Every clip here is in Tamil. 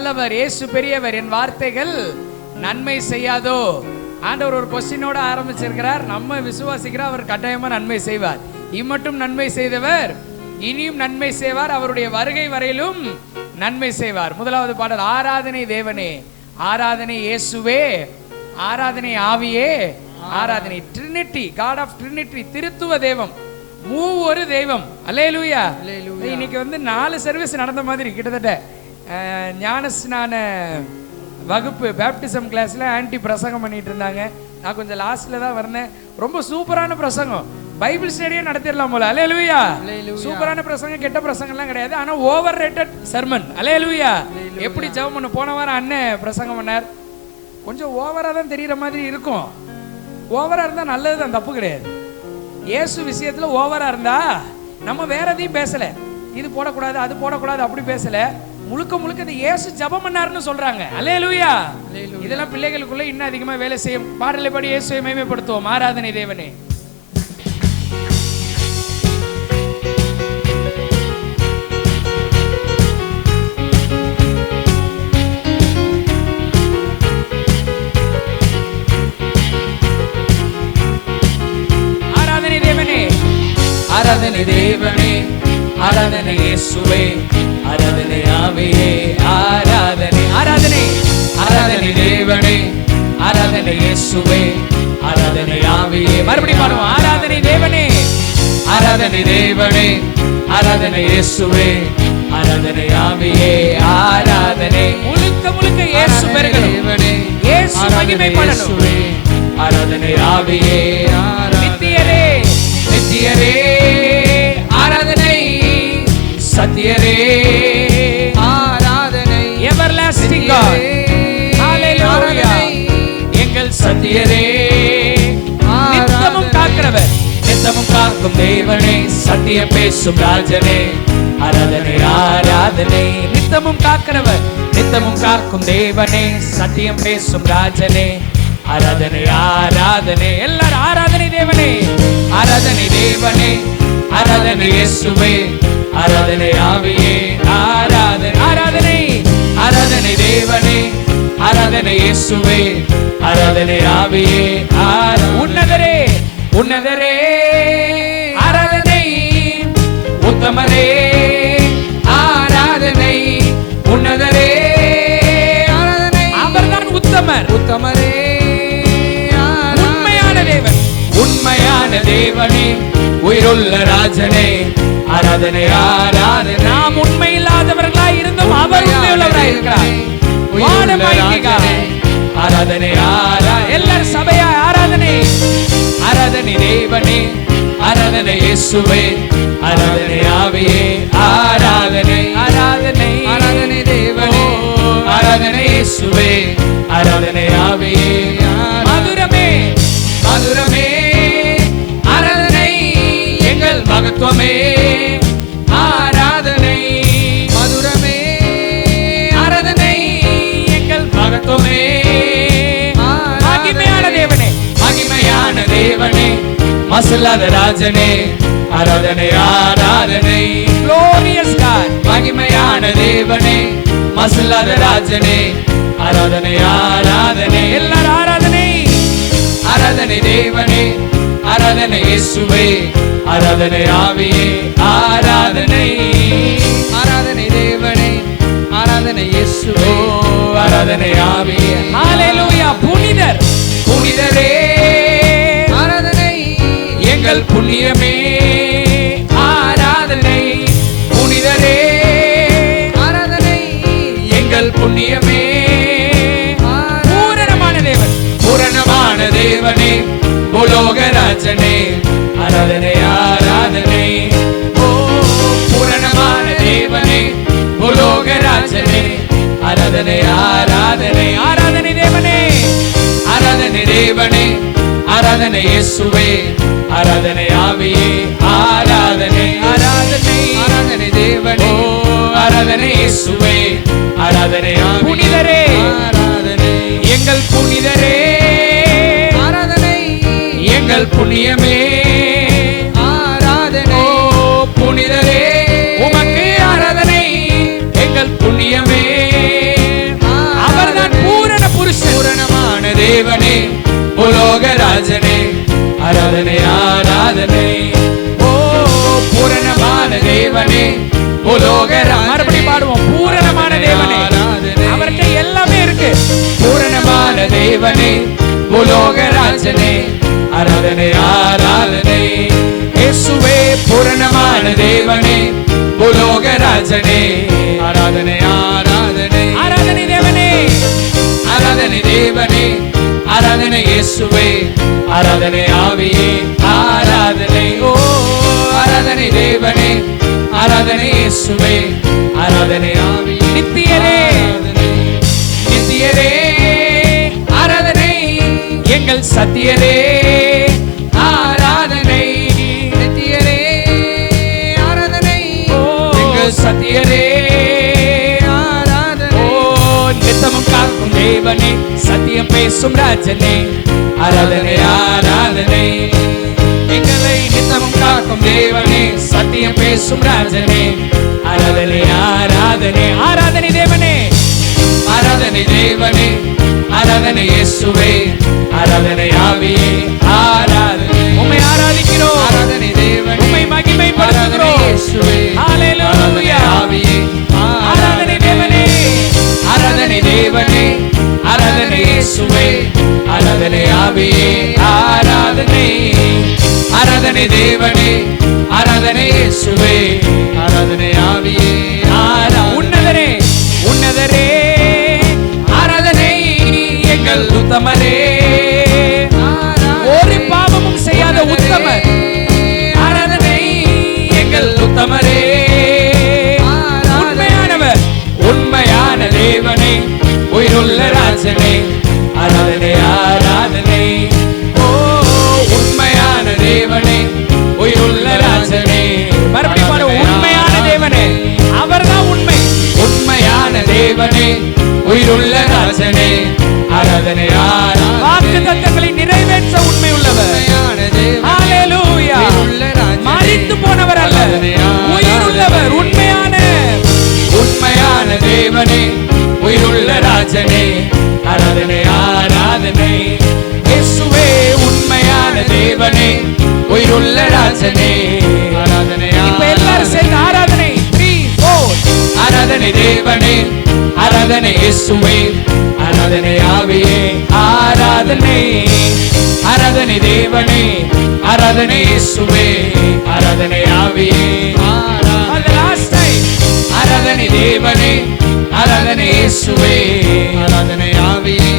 நல்லவர், இயேசு பெரியவர், என் வார்த்தைகள் நன்மை செய்யாதோ. ஆண்டவர் ஒரு கொஸ்டினோட ஆரம்பிச்சிருக்கிறார். நம்ம விசுவாசிக்கிறார், அவர் கட்டாயமா நன்மை செய்வார். இம்மட்டும் நன்மை செய்தவர் இனியும் நன்மை செய்வார், அவருடைய வருகை வரையிலும் நன்மை செய்வார். முதலாவது பாடல், ஆராதனை தேவனே, ஆராதனை இயேசுவே, ஆராதனை ஆவியே, ஆராதனை ட்ரினிட்டி, காட் ஆஃப் ட்ரினிட்டி, திருத்துவ தெய்வம், மூவொரு தெய்வம். அல்லேலூயா. இன்னைக்கு 4 சர்வீஸ் நடந்த மாதிரி கிட்டத்தட்ட ஞானஸ்நான வகுப்பு பேப்டிசம் கிளாஸ்ல ஆன்டி பிரசங்கம் பண்ணிட்டு இருந்தாங்க. நான் கொஞ்சம் லாஸ்ட்ல தான் வந்தேன். ரொம்ப சூப்பரான பிரசங்கம், பைபிள் ஸ்டடியே நடத்திடலாம் போல. அல்லேலூயா. சூப்பரான பிரசங்கம், கெட்ட பிரசங்கம்லாம் கிடையாது, ஆனா ஓவர் ரேட்டட் சர்மன். அல்லேலூயா. எப்படி ஜெபம் பண்ண, போன வாரம் அண்ணன் பிரசங்கம் பண்ணார். கொஞ்சம் ஓவரா தான் தெரியற மாதிரி இருக்கும். ஓவரா இருந்தா நல்லதுதான், தப்பு கிடையாது. இயேசு விஷயத்துல ஓவரா இருந்தா நம்ம வேற எதையும் பேசல, இது போடக்கூடாது அது போடக்கூடாது அப்படி பேசல, முழுக்க முழுக்க இந்த இயேசு ஜெபம் பண்ணாருன்னு சொல்றாங்க. அல்லேலூயா. இதெல்லாம் பிள்ளைகளுக்குள்ள இன்னும் அதிகமா வேலை செய்யும். பாடலை பாடி இயேசுவை மகிமைப்படுத்துவோம். ஆராதனை தேவனே. ஆராதனை தேவனே, ஆராதனை தேவனே, ஆராதனை இயேசுவே, ஆராதனை ஆவியே, ஆராதனை, ஆராதனை, ஆராதனை தேவனே, ஆராதனை இயேசுவே, ஆராதனை ஆவியே. மறுபடியும் பாடுவோம். ஆராதனை தேவனே, ஆராதனை தேவனே, ஆராதனை இயேசுவே, ஆராதனை ஆவியே, ஆராதனை. முழுக்க முழுக்க இயேசு பெருகணும், இயேசு மகிமைப்படணும். ஆராதனை ஆவியே, நித்தியரே, நித்தியரே, ஆராதனை சத்தியரே, ஆராதனை எவர்லாஸ்டிங் காட். ஹalleluya. எங்கள் சத்தியரே, நித்தமும் காக்கிறவர், நித்தமும் காக்கும் தேவனே, சத்தியம் பேசும் ராஜனே, ஆராதனை ஆராதனை. நித்தமும் காக்கிறவர், நித்தமும் காக்கும் தேவனே, சத்தியம் பேசும் ராஜனே, ஆராதனை ஆராதனை. எல்லாரும் ஆராதனை தேவனே, ஆராதனை தேவனே, ஆராதனை இயேசுவே, ஆராதனை ஆவியே, ஆராதனை, ஆராதனை, ஆராதனை தேவனே, ஆராதனை இயேசுவே, ஆராதனை ஆவியே, உன்னதரே, உன்னதரே, ஆராதனை, உத்தமரே, ஆராதனை, உன்னதரே, ஆராதனை. அவர்தான் உத்தமர், உத்தமரே, உண்மையான தேவன், உண்மையான தேவனே, உயிருள்ள ராஜனே, ஆராதனை ஆராதனை. நாம் உண்மை இல்லாதவர்களாய் இருந்தும் அவர் உண்மையுள்ளவராய் இருக்கிறார். ஆராதனை ஆரா. எல்லாரும் சபையா ஆராதனை, ஆராதனை தேவனே, ஆராதனை இயேசுவே, ஆராதனை ஆவியே, ஆராதனை, ஆராதனை, ஆராதனை தேவனே, ஆராதனை இயேசுவே, ஆராதனை ஆவியே, மதுரமே, மதுரமே, ஆராதனை எங்கள் மகத்துவமே, ஆராதனை மதுரமே, ஆராதனை எங்கள் மகத்துவமே, மகிமையான தேவனே, மகிமையான தேவனே, மசலாத ராஜனே, ஆராதனை ஆராதனை. glorious God, மகிமையான தேவனே, மசலாத ராஜனே, ஆராதனை ஆராதனை. எல்லாரும் ஆராதனை, ஆராதனை தேவனே, ஆராதனை இயேசுவே, ஆராதனை ஆவியே, ஆராதனை, ஆராதனை தேவனே, ஆராதனை இயேசுவே, ஆராதனை ஆவியே. ஹalleluya. புனிதர், புனிதரே, ஆராதனை எங்கள் புண்ணியமே, ஆராதனை, புனிதரே, ஆராதனை எங்கள் புண்ணியமே, பூரணமான தேவன், பூரணமான தேவனே, பூலோகராஜனே, ஆராதனை ஆராதனை. ஓ பூரணமான தேவனே, பூலோகராஜனே, ஆராதனை ஆராதனை, ஆராதனை தேவனே, ஆராதனை தேவனே, ஆராதனை இயேசுவே, ஆராதனை ஆவியே, ஆராதனை, ஆராதனை, ஆராதனை தேவனே, ஆராதனை இயேசுவே, ஆராதனை ஆவியே, புனிதரே, ஆராதனை எங்கள் புனிதரே, ஆராதனை எங்கள் புண்ணியமே, ஆராதனை. ஓ புனிதரே, உமக்கு ஆராதனை எங்கள் புண்ணியமே, ஆராதனை ஆராதனை. ஓ பூரணமான தேவனே மறுபடியும் பாடுவோம். பூரணமான தேவனே, அவர்கிட்ட எல்லாமே இருக்கு. பூரணமான தேவனே பூலோகராஜனே ஆராதனை ஆராதனை. இயேசுவே பூரணமான தேவனே பூலோகராஜனே ஆராதனை ஆராதனை. ஆராதனை தேவனே, ஆராதனை தேவனே, ஆராதனை இயேசுவே, ஆராதனை ஆவியே ஆராதனை. ஓ ஆராதனை தேவனே, ஆராதனை இயேசுவே, ஆராதனை ஆவியே. நித்தியரே நித்தியரே ஆராதனை. எங்கள் சத்தியரே ஆராதனை. நித்தியரே ஆராதனை. எங்கள் சத்தியரே ஆராதனை. ஓ நித்தமும் காக்கும் தேவனே, சத்தியம் பேசும் ராஜனே ஆராதனை ஆராதனை. எங்களை நித்தமும் காக்கும் தேவனே, சத்தியம் பேசும் ராஜனே ஆராதனை ஆராதனை. ஆராதனை தேவனே, ஆராதனை தேவனே, ஆராதனை இயேசுவே, ஆராதனை ஆவியே ஆராதனை. உம்மை ஆராதிக்கிறோம். ஆராதனை தேவனே, உம்மை மகிமைப்படுத்துகிறோம் இயேசுவே. ஹalleluya. ஆவியே ஆராதனை தேவனே, ஆராதனை தேவனே, ஆராதனை இயேசுவே, ஆராதனை ஆவியே ஆராதனை. ஆராதனை தேவனே, ஆராதனை இயேசுவே, ஆராதனை ஆவியே ஆராதனை. உன்னதரே உன்னதரே ஆராதனை. எங்கள் உத்தமரே, ஒரு பாவமும் செய்யாத உத்தமர் ஆராதனை. எங்கள் உத்தமரே, உண்மையானவர், உண்மையான தேவனே, உயிருள்ள ராஜனே ஆராதனை ஆராதனை. ஓ உண்மையான தேவனே, உயிருள்ள ராஜனே. மறுபடியும் உண்மையான தேவனே, அவர்தான் உண்மை. உண்மையான தேவனே, உயிருள்ள ராஜனே ஆராதனை ஆராதனை. வாக்குத்தத்தங்களை நிறைவேற்ற உண்மை உள்ளவர். ஹalleluya. மரித்து போனவர் அல்ல, உயிருள்ளவர். உண்மையான உண்மையான தேவனே, உயிருள்ள ராஜனே ஆராதனை ஆராதனை. இயேசுவே உண்மையான தேவனே, உயிருள்ள ராஜனே ஆராதனை. இப்ப எல்லாரும் சேர்ந்து ஆராதனை. 3 4. ஆராதனை தேவனே, ஆராதனை இயேசுவே, ஆராதனை ஆவியே ஆராதனை. ஆராதனை தேவனே, ஆராதனை இயேசுவே, ஆராதனை ஆவியே ஆராதனை. Last time. ஆராதனை தேவனே, ஆராதனை இயேசுவே, ஆராதனை ஆவியே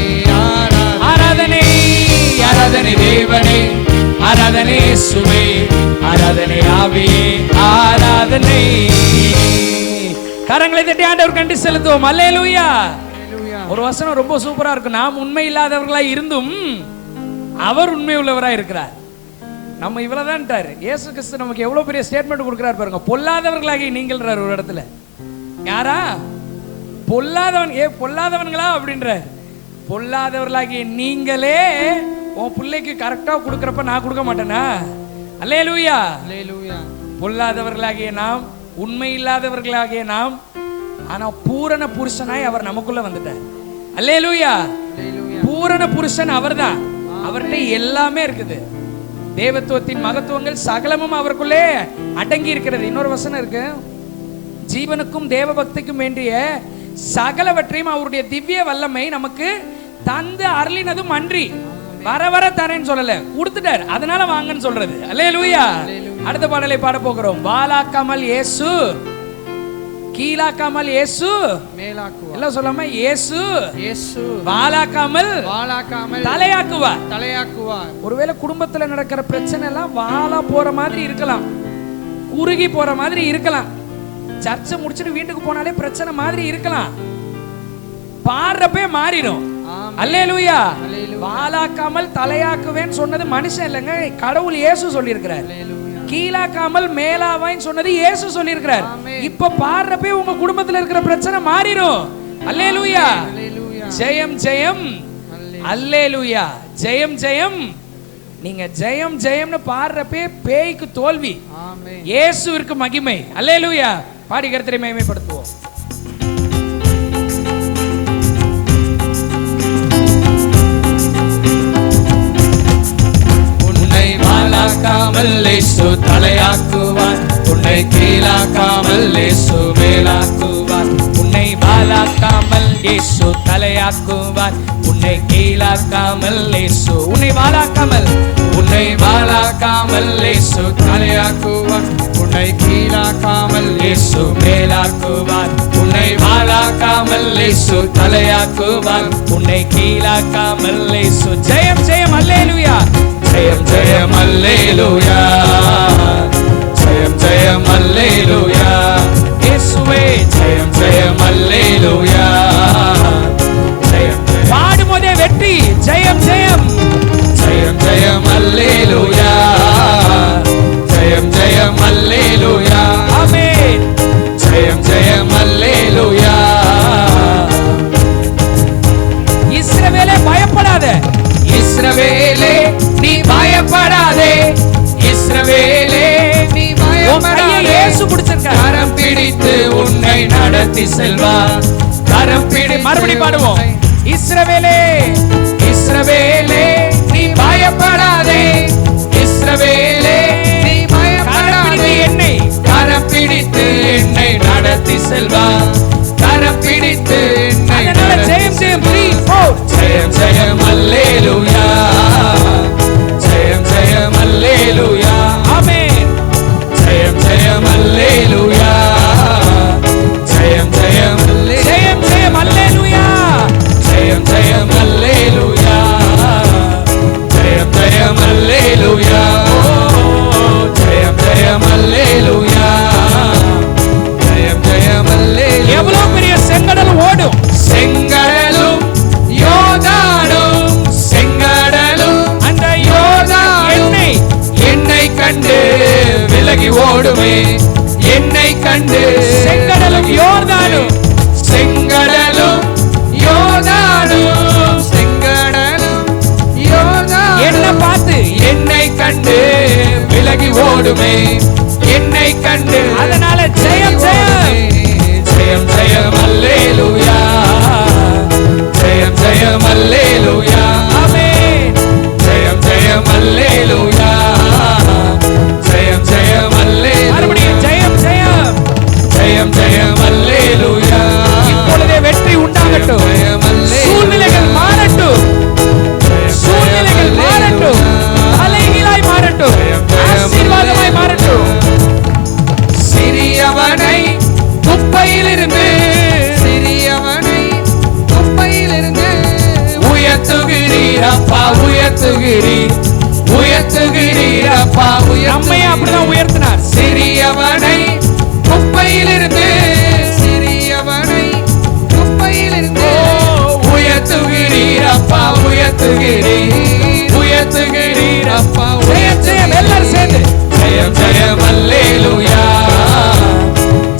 ஆராதனை. ஆராதனை தேவனே, ஆராதனை இயேசுவே, ஆராதனை ஆவியே ஆராதனை. கரங்களை தட்டி ஆண்டவர் கண்டு செலுத்துவோம். அல்லேலூயா. ஒரு வசனம் ரொம்ப சூப்பரா இருக்கு. நாம் உண்மை இல்லாதவர்களாய் இருந்தும் அவர் உண்மை உள்ளவராய் இருக்கிறார். நம்ம இவ்வளவுதான். இயேசு கிறிஸ்து நமக்கு எவ்வளவு பெரிய ஸ்டேட்மெண்ட் கொடுக்கிறார் பாருங்க. பொல்லாதவர்களாகி நீங்கள்ன்றார் ஒரு இடத்துல. யாரா பொல்லாதவன்? பொல்லாதவன்களா அப்படின்ற. பொல்லாதவர்களாகிய நீங்களே உன் பிள்ளைக்கு கரெக்டா கொடுக்கறப்ப நான் கொடுக்க மாட்டேனா? அல்லேலூயா. பொல்லாதவர்களாகிய நாம், உண்மை இல்லாதவர்களாகிய நாம், ஆனா பூரண புருஷனாய் அவர் நமக்குள்ள வந்துட்டார். அல்லேலூயா. பூரண புருஷன் அவர்தான். அவர்கிட்ட எல்லாமே இருக்குது. தேவத்துவத்தின் மகத்துவங்கள் சகலமும் அவருக்குள்ளே அடங்கி இருக்கிறது. இன்னொரு வசனம் இருக்கு. ஜீவனுக்கும் தேவ பக்திக்கும் வேண்டிய சகலவற்றையும் அவருடைய திவ்ய வல்லமை நமக்கு தந்து அருளினதும் அன்றி. வர வர தரேன்னு சொல்லல, கொடுத்துட்டார். அதனால வாங்கன்னு சொல்றது. அல்லேலூயா. அடுத்த பாடலை பாட போகிறோம். வாலாக்காமல் இயேசு, கீழாக்காமல் இயேசு, மேலாக்குவார். எல்லாம் சொல்லாம இயேசு இயேசு வாலாக்காமல் தலையாக்குவார். தலையாக்குவார். ஒருவேளை குடும்பத்துல நடக்கிற பிரச்சனை எல்லாம் வாலா போற மாதிரி இருக்கலாம், குறுகி போற மாதிரி இருக்கலாம், சர்ச்சை முடிச்சுட்டு வீட்டுக்கு போனாலே பிரச்சனை மாதிரி இருக்கலாம், பாடுறப்பே மாறிடும். அல்லேலூயா. வாலாக்காமல் தலையாக்குவேன்னு சொன்னது மனுஷன் இல்லைங்க, கடவுள் இயேசு சொல்லி இருக்கிறார். கீழாக்காமல் மேலாவான்னு சொன்னது இயேசு சொல்லி இருக்கிறார். இப்ப பாடுறப்பே உங்க குடும்பத்துல இருக்கிற பிரச்சனை மாறிடும். அல்லேலூயா. ஜெயம் ஜெயம். அல்லேலூயா. ஜெயம் ஜெயம். நீங்க ஜெயம் ஜெயம்னு பாடுறப்பே பேய்க்கு தோல்வி, இயேசுவிற்கு மகிமை. அல்லேலூயா. பாடி கர்த்தரை மகிமைப்படுத்துவோம். உன்னை கீழாக்காமல் இயேசு மேலாக்குவார். உன்னை வாலாக்காமல் இயேசு தலையாக்குவார். உன்னை கீழாக்காமல் இயேசு, உன்னை வாலாக்காமல், உன்னை வாலாக்காமல் இயேசு தலையாக்குவார். உன்னை கீழாக்காமல் இயேசு மேலாக்குவார். உன்னை வாலாக்காமல் இயேசு தலையாக்குவார். உன்னை கீழாக்காமல் இயேசு. ஜெயம் ஜெயம் அல்லேலூயா, ஜெயம் ஜெயம் அல்லேலூயா, ஜெயம் ஜெயம் அல்லேலூயா. இயேசுவே ஜெயம் ஜெயம் அல்லேலூயா. ஜெயம் பாடும்போதே வெற்றி. ஜெயம் ஜெயம், ஜெயம் ஜெயம் அல்லேலூயா, ஜெயம் ஜெயம் அல்லேலூயா. ஆமென். ஜெயம் ஜெயம் அல்லேலூயா. இஸ்ரவேலே பயப்படாதே, இஸ்ரவேலே நீ பயப்படாதே, இஸ்ரவேலே நீ பயப்படாதே. இயேசு பிடிச்சிருக்கார். கரம் பிடித்து உன்னை நடத்தி செல்வார். கரம் பிடி, மறுபடி பாடுவோம். இஸ்ரவேலே, இஸ்ரவேலே நீ பயப்படாதே, இஸ்ரவேலே நீ பயப்படாதே. என்னை கரம் பிடித்து என்னை நடத்தி செல்வார். கரம் பிடித்து என்னை நடத்தி. ஜெயம் ஜெயம் 3 4. ஜெயம் ஜெயம் அல்லேலூயா, ஜெயம் ஜெயம் அல்லேலூயா. ஆமென். ஜெயம் ஜெயம் அல்லேலூயா, ஜெயம் ஜெயம் ஜெயம் ஜெயம் அல்லேலூயா, ஜெயம் ஜெயம் அல்லேலூயா, ஜெயம் ஜெயம் அல்லேலூயா, ஜெயம் ஜெயம் அல்லேலூயா, ஜெயம் ஜெயம் அல்லேலூயா. எவ்வளவு பெரிய செங்கடல் ஓடும், செங்கடலும் யோர்தானும், செங்கடலும் அந்த யோர்தான் என்னை கண்டு விலகி ஓடுமே. என்னை கண்டு செங்கடலும் யோர்தானும், செங்கடலும் யோர்தானும், செங்கடலும் யோர்தானும் என்ன பார்த்து என்னை கண்டு விலகி ஓடுமே. என்னை கண்டு. அதனால ஜெயம் ஜெயம், ஜெயம் ஜெயம் அல்லேலூயா, ஜெயம் ஜெயம் அல்லேலூயா. ஆமென். ஜெயம் ஜெயம் அல்லேலூயா, ஜெயம் ஜெயம் அல்லேலூயா. மறுபடியும் ஜெயம் ஜெயம், ஜெயம் ஜெயம் அல்லேலூயா. இப்பொழுதே வெற்றி உண்டாகட்டும். சூழ்நிலைகள் மாறட்டும், சூழ்நிலைகள் மாறட்டும், தலைகீழாய் மாறட்டும், ஆசீர்வாதமாய் மாறட்டும். சிறியவனை குப்பையிலிருந்து, சிறியவனை குப்பையிலிருந்து உயர்த்துகிறீர் அப்பா, உயர்த்துகிறீர், உயர்த்துகிறீர் அப்பா. நம்மையே அப்படிதான் உயர்த்தினார். சிறியவனை குப்பையிலிருந்து, சிறியவனை குப்பையிலிருந்து உயர்த்துகிறீர் அப்பா, உயர்த்துகிறீர், உயர்த்துகிறீர் அப்பா. ஜெயம் ஜெயம் எல்லாரும் சேர்ந்து. ஜெயம் ஜெயம் அல்லேலூயா,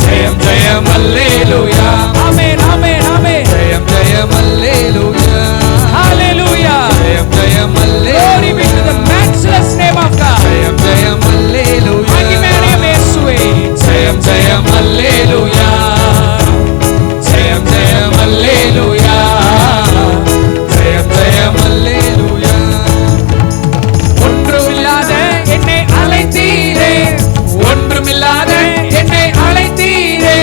ஜெயம் ஜெயம் அல்லேலூயா. ஆமென் ஆமென் ஆமென். ஜெயம் ஜெயம் அல்லேலூயா, ஹalleluya. ஜெயம் ஜெயம் அல்லேலூயா. Glory be to the matchless name of God. ஜெயம் ஜெயம் அல்லேலூயா. மகிமையான இயேசுவே. ஜெயம் ஜெயம் அல்லேலூயா, ஜெயம் ஜெயம் அல்லேலூயா, ஜெயம் ஜெயம் அல்லேலூயா. ஒன்றுமில்லாத என்னை அழைத்தீரே, ஒன்றுமில்லாத என்னை அழைத்தீரே,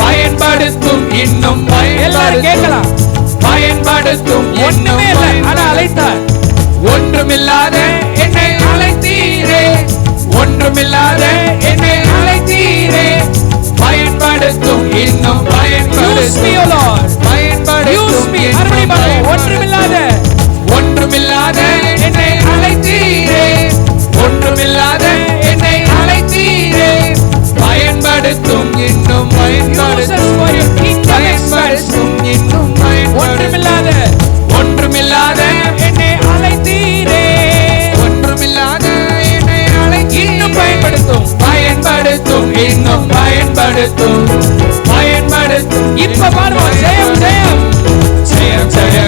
பயன்படுத்தும் இன்னும் பயன்படுத்தலாம், பயன்படுத்தும். ஒண்ணுமே இல்லை, ஆனா அழைத்தார். ஒன்றுமில்லாத என்னை அழைத்தீரே, ஒன்றுமில்லாத என்னை அழைத்தீரே, பயன்படுத்தும் இன்னும் பயன்படுத்தும், பயன்படுத்தும். ஒன்றுமில்லாத, ஒன்றுமில்லாத என்னை அழைத்தீரே, ஒன்றுமில்லாத என்னை அழைத்தீரே, பயன்படுத்தும் இன்னும் பயன்படுத்தும், பயன்படுத்தும் இன்னும் பயன்படுத்தும். ஒன்றுமில்லாத, ஒன்றுமில்லாத என்னை அழைத்தீரே, ஒன்றுமில்லாத என்னை அழைத்தீரே, இன்னும் பயன்படுத்தும், பயன்படுத்தும் இன்னும் பயன்படுத்தும், பயன்படுத்தும். இப்ப பாருவோம். ஜெயம் ஜெயம், ஜெயம் ஜெயம்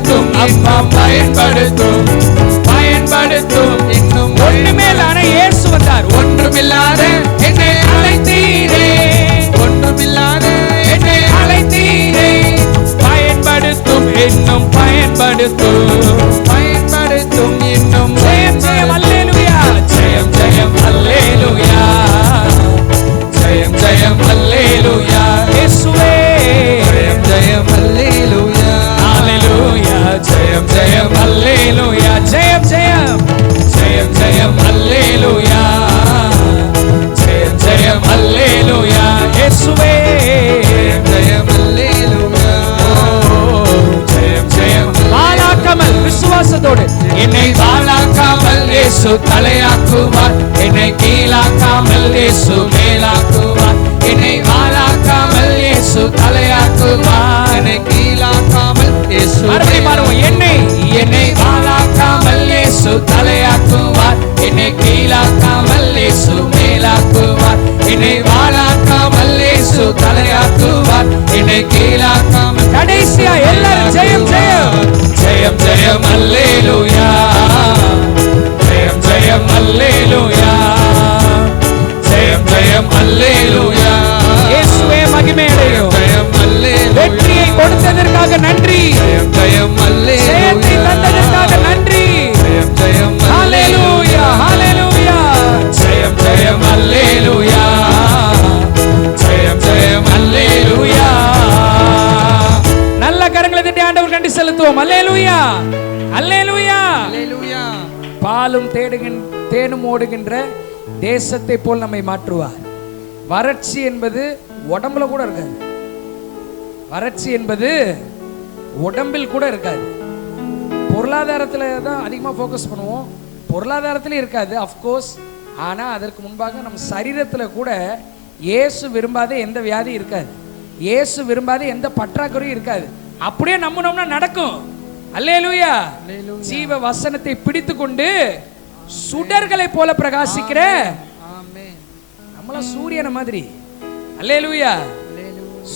பயன்படுத்தும் அப்பா பயன்படுத்தும் பயன்படுத்தும். இன்னும் ஒன்றுமேலான இயேசு வந்தார். ஒன்றுமில்லாத என்னை அழைத்தீரே, ஒன்றுமில்லாத என்னை அழைத்தீரே. பயன்படுத்தும் இன்னும் பயன்படுத்தும் பயன்படுத்தும் இன்னும். ஜெயம் ஜெயம் அல்லேலூயா, ஜெயம் ஜெயம் அல்லேலூயா, ஜெயம் ஜெயம் அல்லேலூயா. இயேசுவே ஜெயம் ஜெயம் அல்லேலூயா, ஹalleluya. ஜெயம் ஜெயம் அல்லேலூயா, ஜெயம் ஜெயம் ஜெயம் ஜெயம் அல்லேலூயா, ஜெயம் ஜெயம் அல்லேலூயா. இயேசுவே ஜெயம் அல்லேலூயா, ஜெயம் ஜெயம். வாலாக்காமல் விசுவாசத்தோடு என்னை வாலாக்காமல் இயேசு தலையாக்குவார், என்னை கீழாக்காமல் இயேசு மேலாக்குவார். என்னை வாலாக்காமல் இயேசு தலையாக்குவார், என்னை கீழாக்காமல் இயேசு. மறுபடியும் பாருவோம். என்னை வாலாக்காமல் இயேசு தலையாக்குவார், என்னை கீழாக்காமல் இயேசு மேலாக்குவார். என்னை வாலாக்காமல் இயேசு தலையாக்குவார், என்னை கீழாக்காமல். கடைசியா எல்லாரும் ஜெயம் ஜெயம் ஜெயம் ஜெயம் அல்லேலூயா, ஜெயம் ஜெயம் அல்லேலூயா, ஜெயம் ஜெயம் அல்லேலூயா. இயேசுவே மகிமையடையும். ஜெயம் அல்லேலூயா. வெற்றியை கொடுத்ததற்காக நன்றி. ஜெயம் ஜெயம் அல்லேலூயா. ஜெயத்தை தந்ததற்காக நன்றி. ஜெயம் ஜெயம் அல்லேலூயா, ஹalleluya. ஜெயம் ஜெயம் அல்லேலூயா, ஜெயம் ஜெயம் அல்லேலூயா. நல்ல கரங்களை தட்டி ஆண்டவர் நன்றி செலுத்துவோம். அல்லேலூயா, அல்லேலூயா, அல்லேலூயா. பாலும் தேனும் ஓடுகின்ற தேசத்தை போல் நம்மை மாற்றுவார். வறட்சி என்பது உடம்புல கூட இருக்காது. வறட்சி என்பது உடம்பில் கூட இருக்காது. பொருளாதாரத்தில் தான் அதிகமாக ஃபோக்கஸ் பண்ணுவோம். பொருளாதாரத்திலே இருக்காது அஃப்கோர்ஸ். ஆனால் அதற்கு முன்பாக நம்ம சரீரத்தில் கூட இயேசு விரும்பாத எந்த வியாதி இருக்காது, இயேசு விரும்பாத எந்த பற்றாக்குறையும் இருக்காது. அப்படியே நம்பினோம்னா நடக்கும். அல்லேலூயா. ஜீவ வசனத்தை பிடித்து கொண்டு சுடர்களை போல பிரகாசிக்கிற நம்மள சூரியனை மாதிரி. அல்லேலூயா.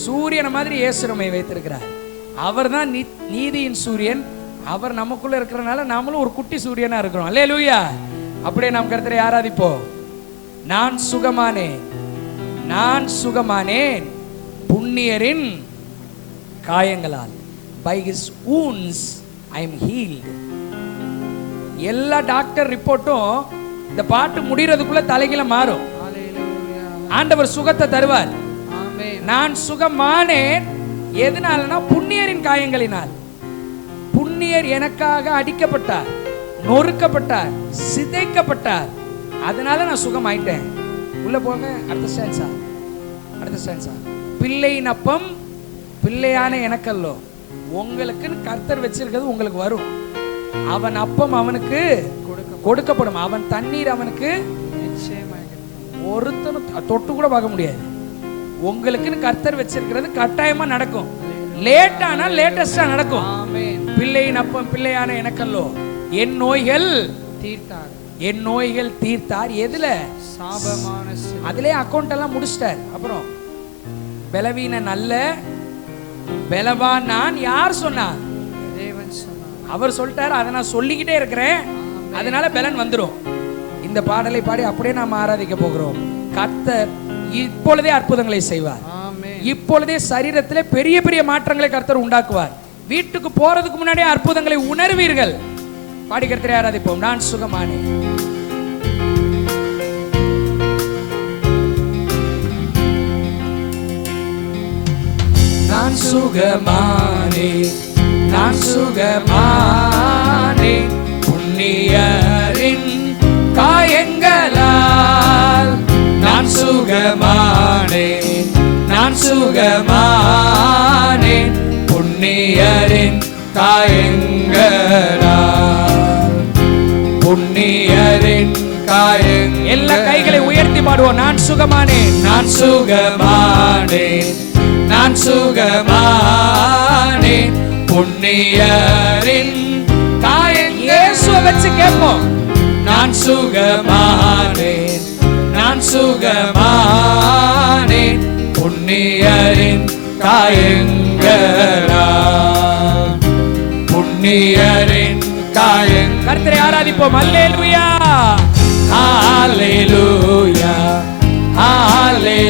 சூரியனை மாதிரி இயேசு நம்மை வைத்திருக்கிறார். அவர் தான் நீதியின் சூரியன். அவர் நமக்குள்ள இருக்கிறனால நாமளும் ஒரு குட்டி சூரியனா இருக்கிறோம். அல்லேலூயா. அப்படியே நாம் கர்த்தரை ஆராதிப்போம். நான் சுகமானேன், நான் சுகமானேன் புண்ணியரின் காயங்களால். by his wounds I am healed. எல்லா டாக்டர் ரிப்போர்ட்டும் இந்த பாட்டு முடிகிறதுக்குள்ள தலைகீழ மாறும். ஆண்டவர் சுகத்தை தருவார். நான் சுகமானேன். எதனாலனா புண்ணியரின் காயங்களினால். புண்ணியர் எனக்காக அடிக்கப்பட்டார், நொறுக்கப்பட்டார், சிதைக்கப்பட்டார். அதனால நான் சுகமாயிட்டேன். உள்ள போங்க. அடுத்த ஸ்டான்ஸா, அடுத்த ஸ்டான்ஸா. பிள்ளையின் அப்பம் பிள்ளையான எனக்கல்லோ. உங்களுக்குன்னு கர்த்தர் வச்சிருக்கிறது உங்களுக்கு வரும். அவன் அப்பம் அவனுக்கு கொடுக்கப்படும், அவன் தண்ணீர் அவனுக்கு ஒருத்தனும் தொட்டு கூட பார்க்க முடியாது. உங்களுக்குன்னு கர்த்தர் வச்சிருக்கிறது கட்டாயமா நடக்கும். லேட்டானா லேட்டஸ்டா நடக்கும். பிள்ளையின் அப்பம் பிள்ளையான எனக்கல்லோ என் நோய்கள் தீர்த்தார், என் நோய்கள் தீர்த்தார். எதுல? சாபமான. அதிலே அக்கௌண்ட் எல்லாம் முடிச்சிட்டார். அப்புறம் பலவீன நல்ல பலவான் நான். யார் சொன்னா? தேவன் சொன்னார். அவர் சொல்லிட்டார். அதை நான் சொல்லிக்கிட்டே இருக்கிறேன், அதனால பலன் வந்துடும். இந்த பாடலை பாடி அப்படியே நாம் ஆராதிக்க போகிறோம். கர்த்தர் இப்பொழுதே அற்புதங்களை செய்வார். இப்பொழுதே சரீரத்திலே பெரிய பெரிய மாற்றங்களை கர்த்தர் உண்டாக்குவார். வீட்டுக்கு போறதுக்கு முன்னாடியே அற்புதங்களை உணர்வீர்கள். பாடி கர்த்தரை ஆராதிப்போம். நான் சுகமானேன். நான் சுகமானேன், நான் சுகமானேன் புண்ணியரின் காயங்களால். நான் சுகமானேன், நான் சுகமானேன் புண்ணியரின் காயங்களால். புண்ணியரின் காயங்கள். எல்லா கைகளை உயர்த்தி பாடுவோம். நான் சுகமானேன், நான் சுகமானேன், நான் சுகமானேன் புண்ணியரின் காயங்கள். இயேசுவை வச்சு கேட்போம். நான் சுகமானேன், நான் சுகமானேன் புண்ணியரின் காயங்களால். அந்நியரின் காயம். கர்த்தரை ஆராதிப்போம். அல்லேலூயா அல்லேலூயா அல்லேலூயா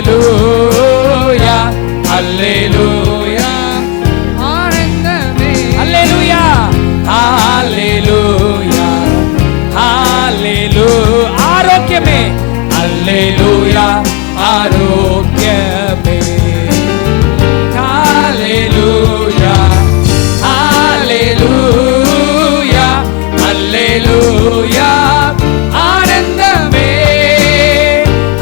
அல்லேலூயா ஆனந்தமே. அல்லேலூயா அல்லேலூயா அல்லேலூயா ஆரோக்கியமே. அல்லேலூயா ஆரோக்கியமே. அல்லேலூயா அல்லேலூயா அல்லேலூயா ஆனந்தமே.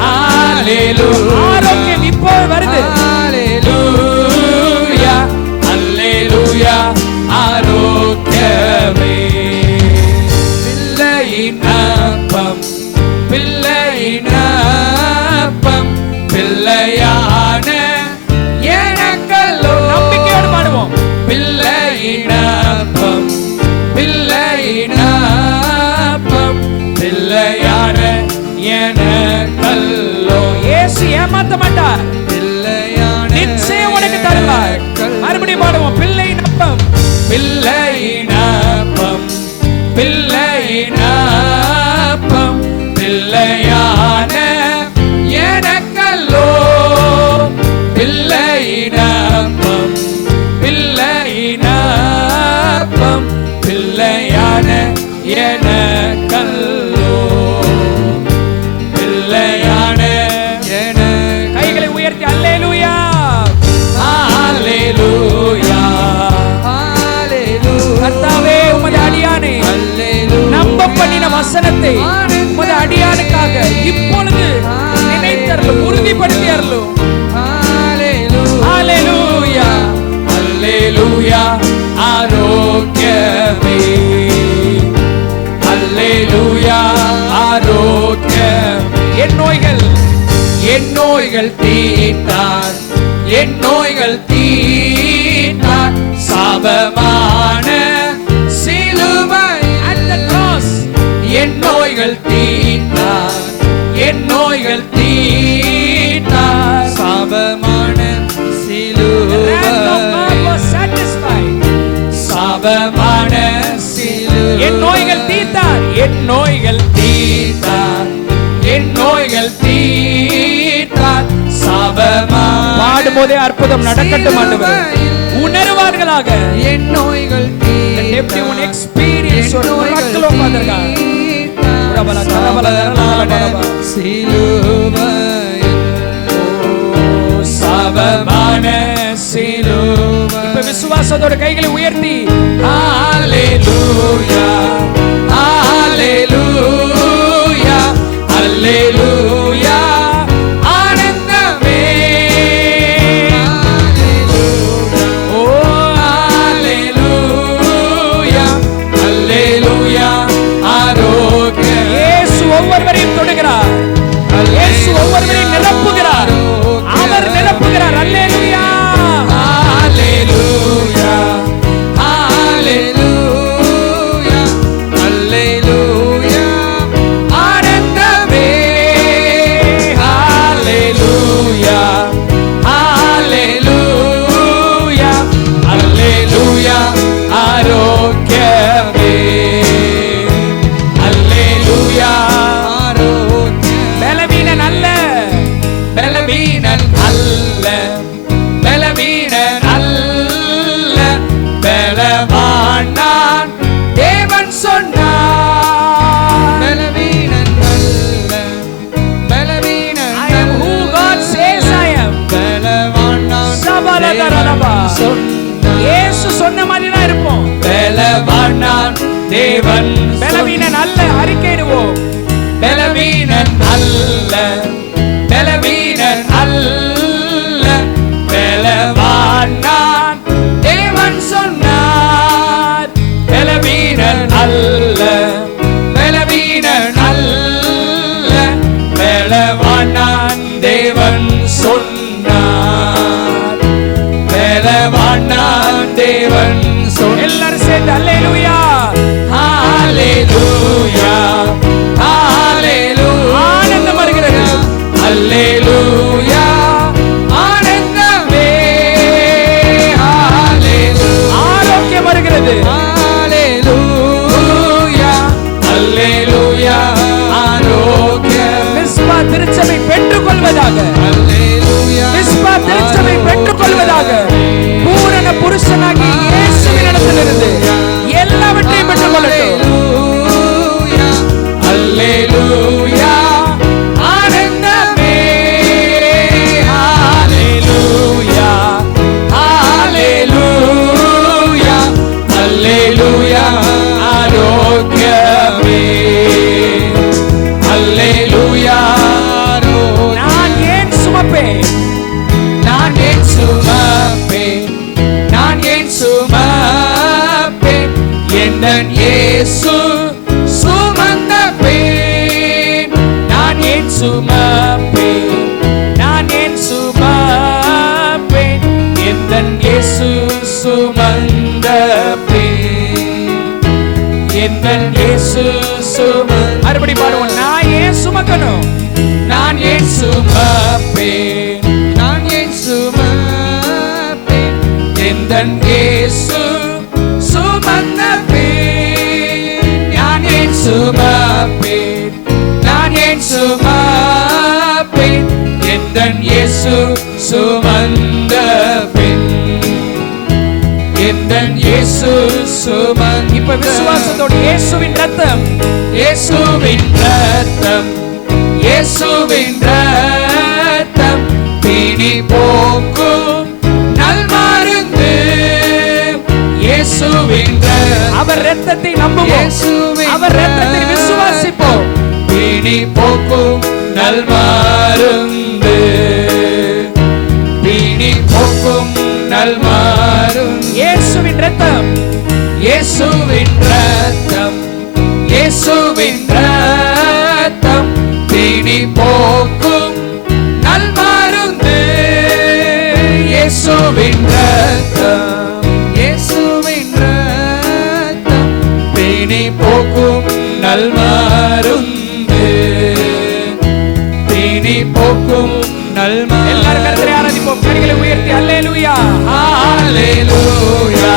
அல்லேலூயா ஆரோக்கியம் இப்போ வருது. அல்லேலூயா அல்லேலூயா ஆரோக்கியமே. பிள்ளையின் அப்பம் பிள்ளையின் அப்பம் பிள்ளையான எனக்கல்லோ. நம்பிக்கையோடு பாடுவோம். பிள்ளையின் அப்பம் பிள்ளையின் அப்பம் பிள்ளையான எனக்கல்லோ. இயேசு ஏமாத்த மாட்டார். பிள்ளையான நிச்சயம் உனக்கு தருவார். மறுபடியும் பாடுவோம். பிள்ளையின் அப்பம் பிள்ளையின் அப்பம் பிள்ளையின் அப்பம் பிள்ளையான எனக்கல்லோ. பிள்ளையின் அப்பம் பிள்ளையின் அப்பம் பிள்ளையான எனக்கல்லோ. பிள்ளையான என கைகளை உயர்த்தி அல்லேலூயா அல்லேலூயா அல்லேலூயா. கர்த்தாவே உமது அடியானை நம்ப பண்ணின வசனத்தை உமது அடியானுக்காக இப்பொழுது நினைத்தருளும், உறுதிப்படுத்தி அருளும். அல்லேலூயா அல்லேலூயா ஆரோக்கியமே. அல்லேலூயா ஆரோக்கியம். என் நோய்கள் தீர்த்தார், என் நோய்கள் தீர்த்தார். சாபமான சிலுவை at the cross. என் நோய்கள் தீர்த்தார், என் நோய்கள் தீர்த்தார். சாபமான சிலுவை சாபமான சிலுவை. என் நோய்கள் தீர்த்தார், என் நோய்கள் தீர்த்தார், என் நோய்கள் தீர்த்தார். சாபமா பாடும்போதே அற்புதம் நடக்கட்டும் ஆண்டவரே. உணர்வார்களாக என் நோய்கள் தீர்த்தார். எக்ஸ்பீரியன்ஸ் ஒரு மiracle Father God. சாபமான சிலுவை. இப்ப விசுவாசத்தோட கைகளை உயர்த்தி அல்லேலூயா அல்லேலூயா அல்லேலூயா ஆனந்தமே. ஓ அல்லேலூயா அல்லேலூயா ஆரோக்கியம். இயேசு ஒவ்வொருவரையும் தொடுகிறார். இயேசு ஒவ்வொருவரையும் நிரப்புகிறார். அவர் நிரப்புகிறார். அல்லேலூயா அல்லேலூயா அல்லேலூயா அல்லேலூயா ஆனந்தமே. அல்லேலூயா அல்லேலூயா அல்லேலூயா ஆரோக்கியமே. அல்லேலூயா ஆரோக்கியம். பலவீனன் அல்ல, பலவீனன் அல்ல, பலவீனன் அல்ல, பலவான் நான் தேவன் சொன்னார். பலவீனன் அல்ல, பலவீனன் I am who God says I am. பலவான் நான் தேவன் சொன்னார். இயேசு சொன்ன மாதிரி தான் இருப்போம். பலவான் நான் தேவன். பலவீனன் அல்ல அறிக்கையிடுவோம். பலவீனன் அல்ல, பலவீனன் அல்ல, பலவான் நான் தேவன் சொன்னார். பலவீனன் அல்ல, பலவீனன் அல்ல, பலவான் நான் தேவன் சொன்னார். பலவான் நான் தேவன் சொன்னார். எல்லாரும் சேர்ந்து அல்லேலூயா அல்லேலூயா அல்லேலூயா. ஆனந்தம் வருகிறது. அல்லேலூயா ஆனந்தமே. அல்லேலூயா ஆரோக்கியம் வருகிறது. இரட்சகனாகிய இயேசுவினிடத்திலிருந்து எல்லாவற்றையும் பெற்றுக் கொள்ளட்டும். அல்லேலூயா, ஆனந்தமே, ஹalleluya, ஹalleluya, அல்லேலூயா, ஆரோக்கியமே, அல்லேலூயா. நான் ஏன் சுமப்பேன், நான் ஏன் சுமப்பேன், நான் ஏன் சுமப்பேன், என் இயேசு சுமந்த பேன். நான் ஏன் சுமப்பேன், நான் ஏன் சுமப்பேன், என் இயேசு சுமந்த பேன், என் இயேசு மறுபடி பாடுவோம். நான் ஏன் சுமக்கணும், நான் ஏன் சுமப்பேன், நான் ஏன் சுமப்பேன், என் இயேசு சுமந்த பேன். நான் ஏன் சுமப்பேன், நான் ஏன் சுமப்பேன், என் இயேசு சுமந்த பேன், என் இயேசு சுமந்த. இப்ப விசுவாசத்தோடு இயேசுவின் ரத்தம், இயேசுவின் ரத்தம், இயேசுவின் ரத்தம் பிணி போக்கும் நல்மருந்து. இயேசுவின் அவர் ரத்தத்தை நம்புவோம், அவர் ரத்தத்தை விசுவாசிப்போம். பிணி போக்கும் நல்மருந்து, பிணி போக்கும் நல்மருந்து. இயேசுவின் ரத்தம், இயேசுவின் ரத்தம், இயேசுவின் ரத்தம் பிணி போக்கும் நல்மருந்து. இயேசுவின் ரத்தம், இயேசுவின் ரத்தம் பிணி போக்கும் நல்மருந்து, பிணி போக்கும் நல்மருந்து. எல்லாரும் கர்த்தரை ஆராதிப்போம், கைகளை உயர்த்தி அல்லேலூயா, அல்லேலூயா,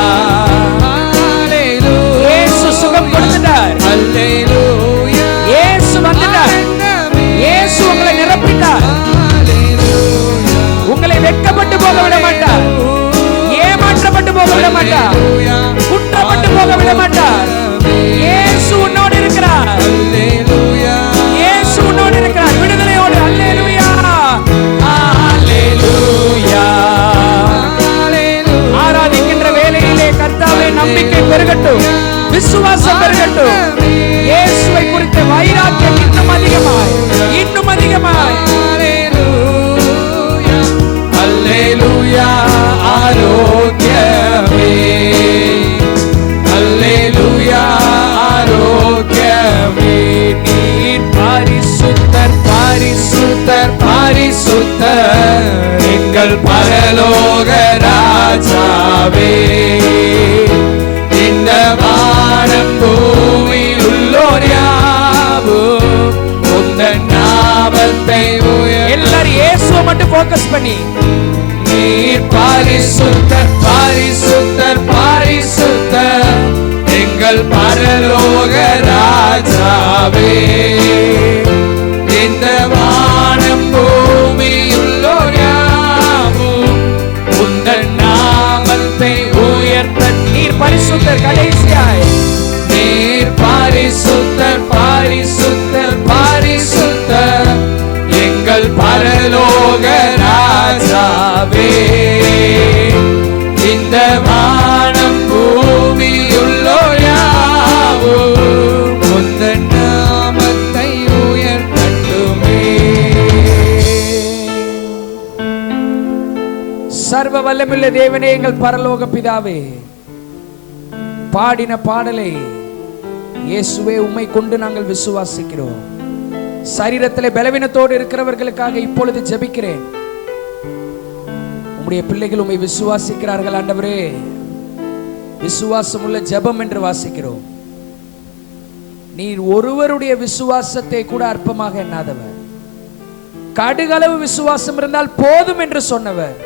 அல்லேலூயா. இயேசு சுகம் கொடுத்தார், அல்லேலூயா. இயேசு வந்துட்டார், இயேசு உங்களை நிரப்பிட்டார். உங்களை வெட்கப்பட்டு போக விட மாட்டார், ஏமாற்றப்பட்டு போக விட மாட்டார், குற்றப்பட்டு போக விட மாட்டார். இயேசு உன்னோடு இருக்கிறார், இயேசு உன்னோடு இருக்கிறார், விடுதலையோடு. அல்லேலூயா, அல்லேலூயா. ஆராதிக்கின்ற வேளையிலே கர்த்தாவே நம்பிக்கை பெருகட்டும், விசுவாசம் பெருகட்டும். இயேசுவை குறித்த வைராக்கியம் இன்னும் அதிகமாய், இன்னும் அதிகமாய். அல்லேலூயா, ஆரோக்கியமே, அல்லேலூயா, ஆரோக்கியமே. நீர் பரிசுத்தர், பரிசுத்தர், பரிசுத்தர், எங்கள் பரலோக ராஜாவே. இந்த வானம் பூமியில் உள்ளோர் யாவும் உந்தன் நாமத்தை எல்லாரும் இயேசுவை மட்டும் ஃபோக்கஸ் பண்ணி. நீர் பரிசுத்தர், பரிசுத்தர், பரிசுத்தர், எங்கள் பரலோக ராஜாவே. இந்த வானம் பூமியுள்ளோர் யாவும் உந்தன் நாமத்தை உயர்த்த. நீர் பரிசுத்தர். கடைசியாய் நீர் பரிசுத்தர், பரிசுத்தர், பரிசுத்தர், எங்கள் பரலோக ராஜாவே. இந்த வானம் பூமியுள்ளோர் யாவும் உந்தன் நாமத்தை உயர்த்தட்டுமே. சர்வ வல்லமுள்ள தேவனே, எங்கள் பரலோக பிதாவே, பாடின பாடலை இயேசுவே உம்மை கொண்டு நாங்கள் விசுவாசிக்கிறோம். சரீரத்திலே பலவீனத்தோடு இருக்கிறவர்களுக்காக இப்பொழுது ஜெபிக்கிறேன். உம்முடைய பிள்ளைகள் உம்மை விசுவாசிக்கிறார்கள் ஆண்டவரே. விசுவாசம் உள்ள ஜெபம் என்று வாசிக்கிறோம். நீர் ஒருவருடைய விசுவாசத்தை கூட அற்பமாக எண்ணாதவர். கடுகளவு விசுவாசம் இருந்தால் போதும் என்று சொன்னவர்.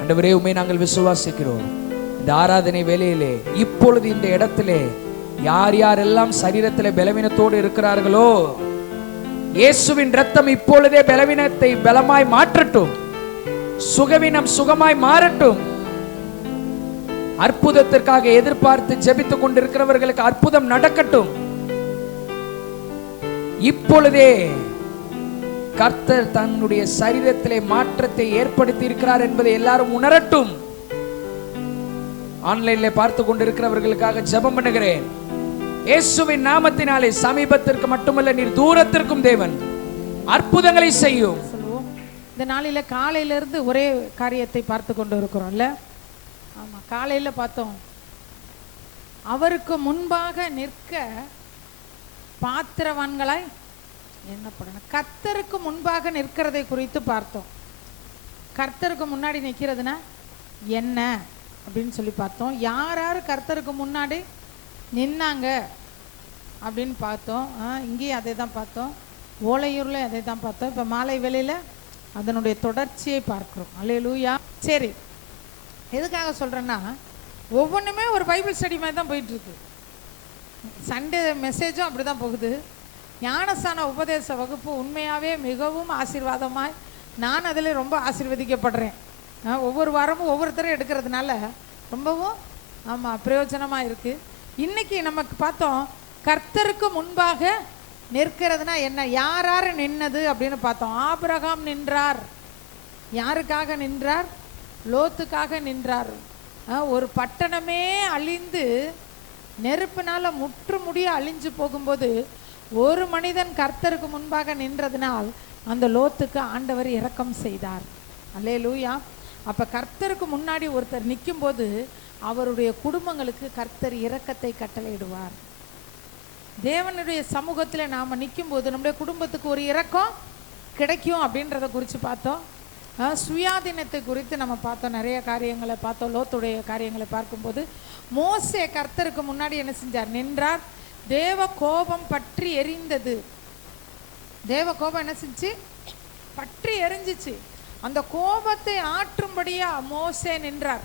ஆண்டவரே, உம்மை நாங்கள் விசுவாசிக்கிறோம். இந்த ஆராதனை வேளையிலே இப்பொழுது இந்த இடத்திலே யார் யாரெல்லாம் சரீரத்திலே பலவீனத்தோடு இருக்கிறார்களோ, இயேசுவின் இரத்தம் இப்பொழுதே பலவீனத்தை பலமாய் மாற்றட்டும், சுகவீனம் சுகமாய் மாறட்டும். அற்புதத்திற்காக எதிர்பார்த்து ஜெபித்துக் கொண்டிருக்கிறவர்களுக்கு அற்புதம் நடக்கட்டும். இப்பொழுதே கர்த்தர் தன்னுடைய சரீரத்திலே மாற்றத்தை ஏற்படுத்தி இருக்கிறார் என்பதை எல்லாரும் உணரட்டும். ஆன்லைன்ல பார்த்து கொண்டிருக்கிறவர்களுக்காக ஜெபம் பண்ணுகிறேன். இயேசுவின் நாமத்தினாலே சமீபத்திற்கு மட்டுமல்ல, நீர் தூரத்திற்கும் தேவன் அற்புதங்களை செய்யும். இந்த நாளில காலையில இருந்து ஒரே காரியத்தை பார்த்து கொண்டு இருக்கிறோம்ல. ஆமா, காலையில பார்த்தோம், அவருக்கு முன்பாக நிற்க பாத்திரவான்களாய் எண்ணப்படணும். கர்த்தருக்கு முன்பாக நிற்கிறதை குறித்து பார்த்தோம். கர்த்தருக்கு முன்னாடி நிற்கிறதுனா என்ன அப்படின்னு சொல்லி பார்த்தோம். யார் யார் கர்த்தருக்கு முன்னாடி நின்னாங்க அப்படின்னு பார்த்தோம். இங்கேயும் அதை தான் பார்த்தோம், ஓலையூரில் அதை தான் பார்த்தோம். இப்போ மாலை வேளையில் அதனுடைய தொடர்ச்சியை பார்க்குறோம். அல்லேலூயா. சரி, எதுக்காக சொல்கிறேன்னா, ஒவ்வொன்றுமே ஒரு பைபிள் ஸ்டடி மாதிரி தான் போயிட்டுருக்கு. சண்டே மெசேஜும் அப்படி தான் போகுது. ஞானஸ்தான உபதேச வகுப்பு உண்மையாகவே மிகவும் ஆசீர்வாதமாக, நான் அதில் ரொம்ப ஆசீர்வதிக்கப்படுறேன். ஒவ்வொரு வாரமும் ஒவ்வொருத்தரும் எடுக்கிறதுனால ரொம்பவும் ஆமாம் பிரயோஜனமாக இருக்குது. இன்றைக்கி நமக்கு பார்த்தோம், கர்த்தருக்கு முன்பாக நிற்கிறதுனா என்ன, யார் யார் நின்னது அப்படின்னு பார்த்தோம். ஆபிரகாம் நின்றார். யாருக்காக நின்றார்? லோத்துக்காக நின்றார். ஒரு பட்டணமே அழிந்து நெருப்பினால முற்று முடிய அழிஞ்சு போகும்போது ஒரு மனிதன் கர்த்தருக்கு முன்பாக நின்றதுனால் அந்த லோத்துக்கு ஆண்டவர் இரக்கம் செய்தார். அல்லேலூயா. அப்போ கர்த்தருக்கு முன்னாடி ஒருத்தர் நிற்கும்போது அவருடைய குடும்பங்களுக்கு கர்த்தர் இரக்கத்தை கட்டளையிடுவார். தேவனுடைய சமூகத்தில் நாம் நிற்கும்போது நம்முடைய குடும்பத்துக்கு ஒரு இரக்கம் கிடைக்கும் அப்படின்றத குறித்து பார்த்தோம். சுயாதீனத்தை குறித்து நம்ம பார்த்தோம், நிறைய காரியங்களை பார்த்தோம். லோத்துடைய காரியங்களை பார்க்கும்போது மோசே கர்த்தருக்கு முன்னாடி என்ன செஞ்சார்? நின்றார். தேவ கோபம் பற்றி எரிந்தது. தேவ கோபம் என்ன செஞ்சு? பற்றி எரிஞ்சிச்சு. அந்த கோபத்தை ஆற்றும்படியா மோசே நின்றார்.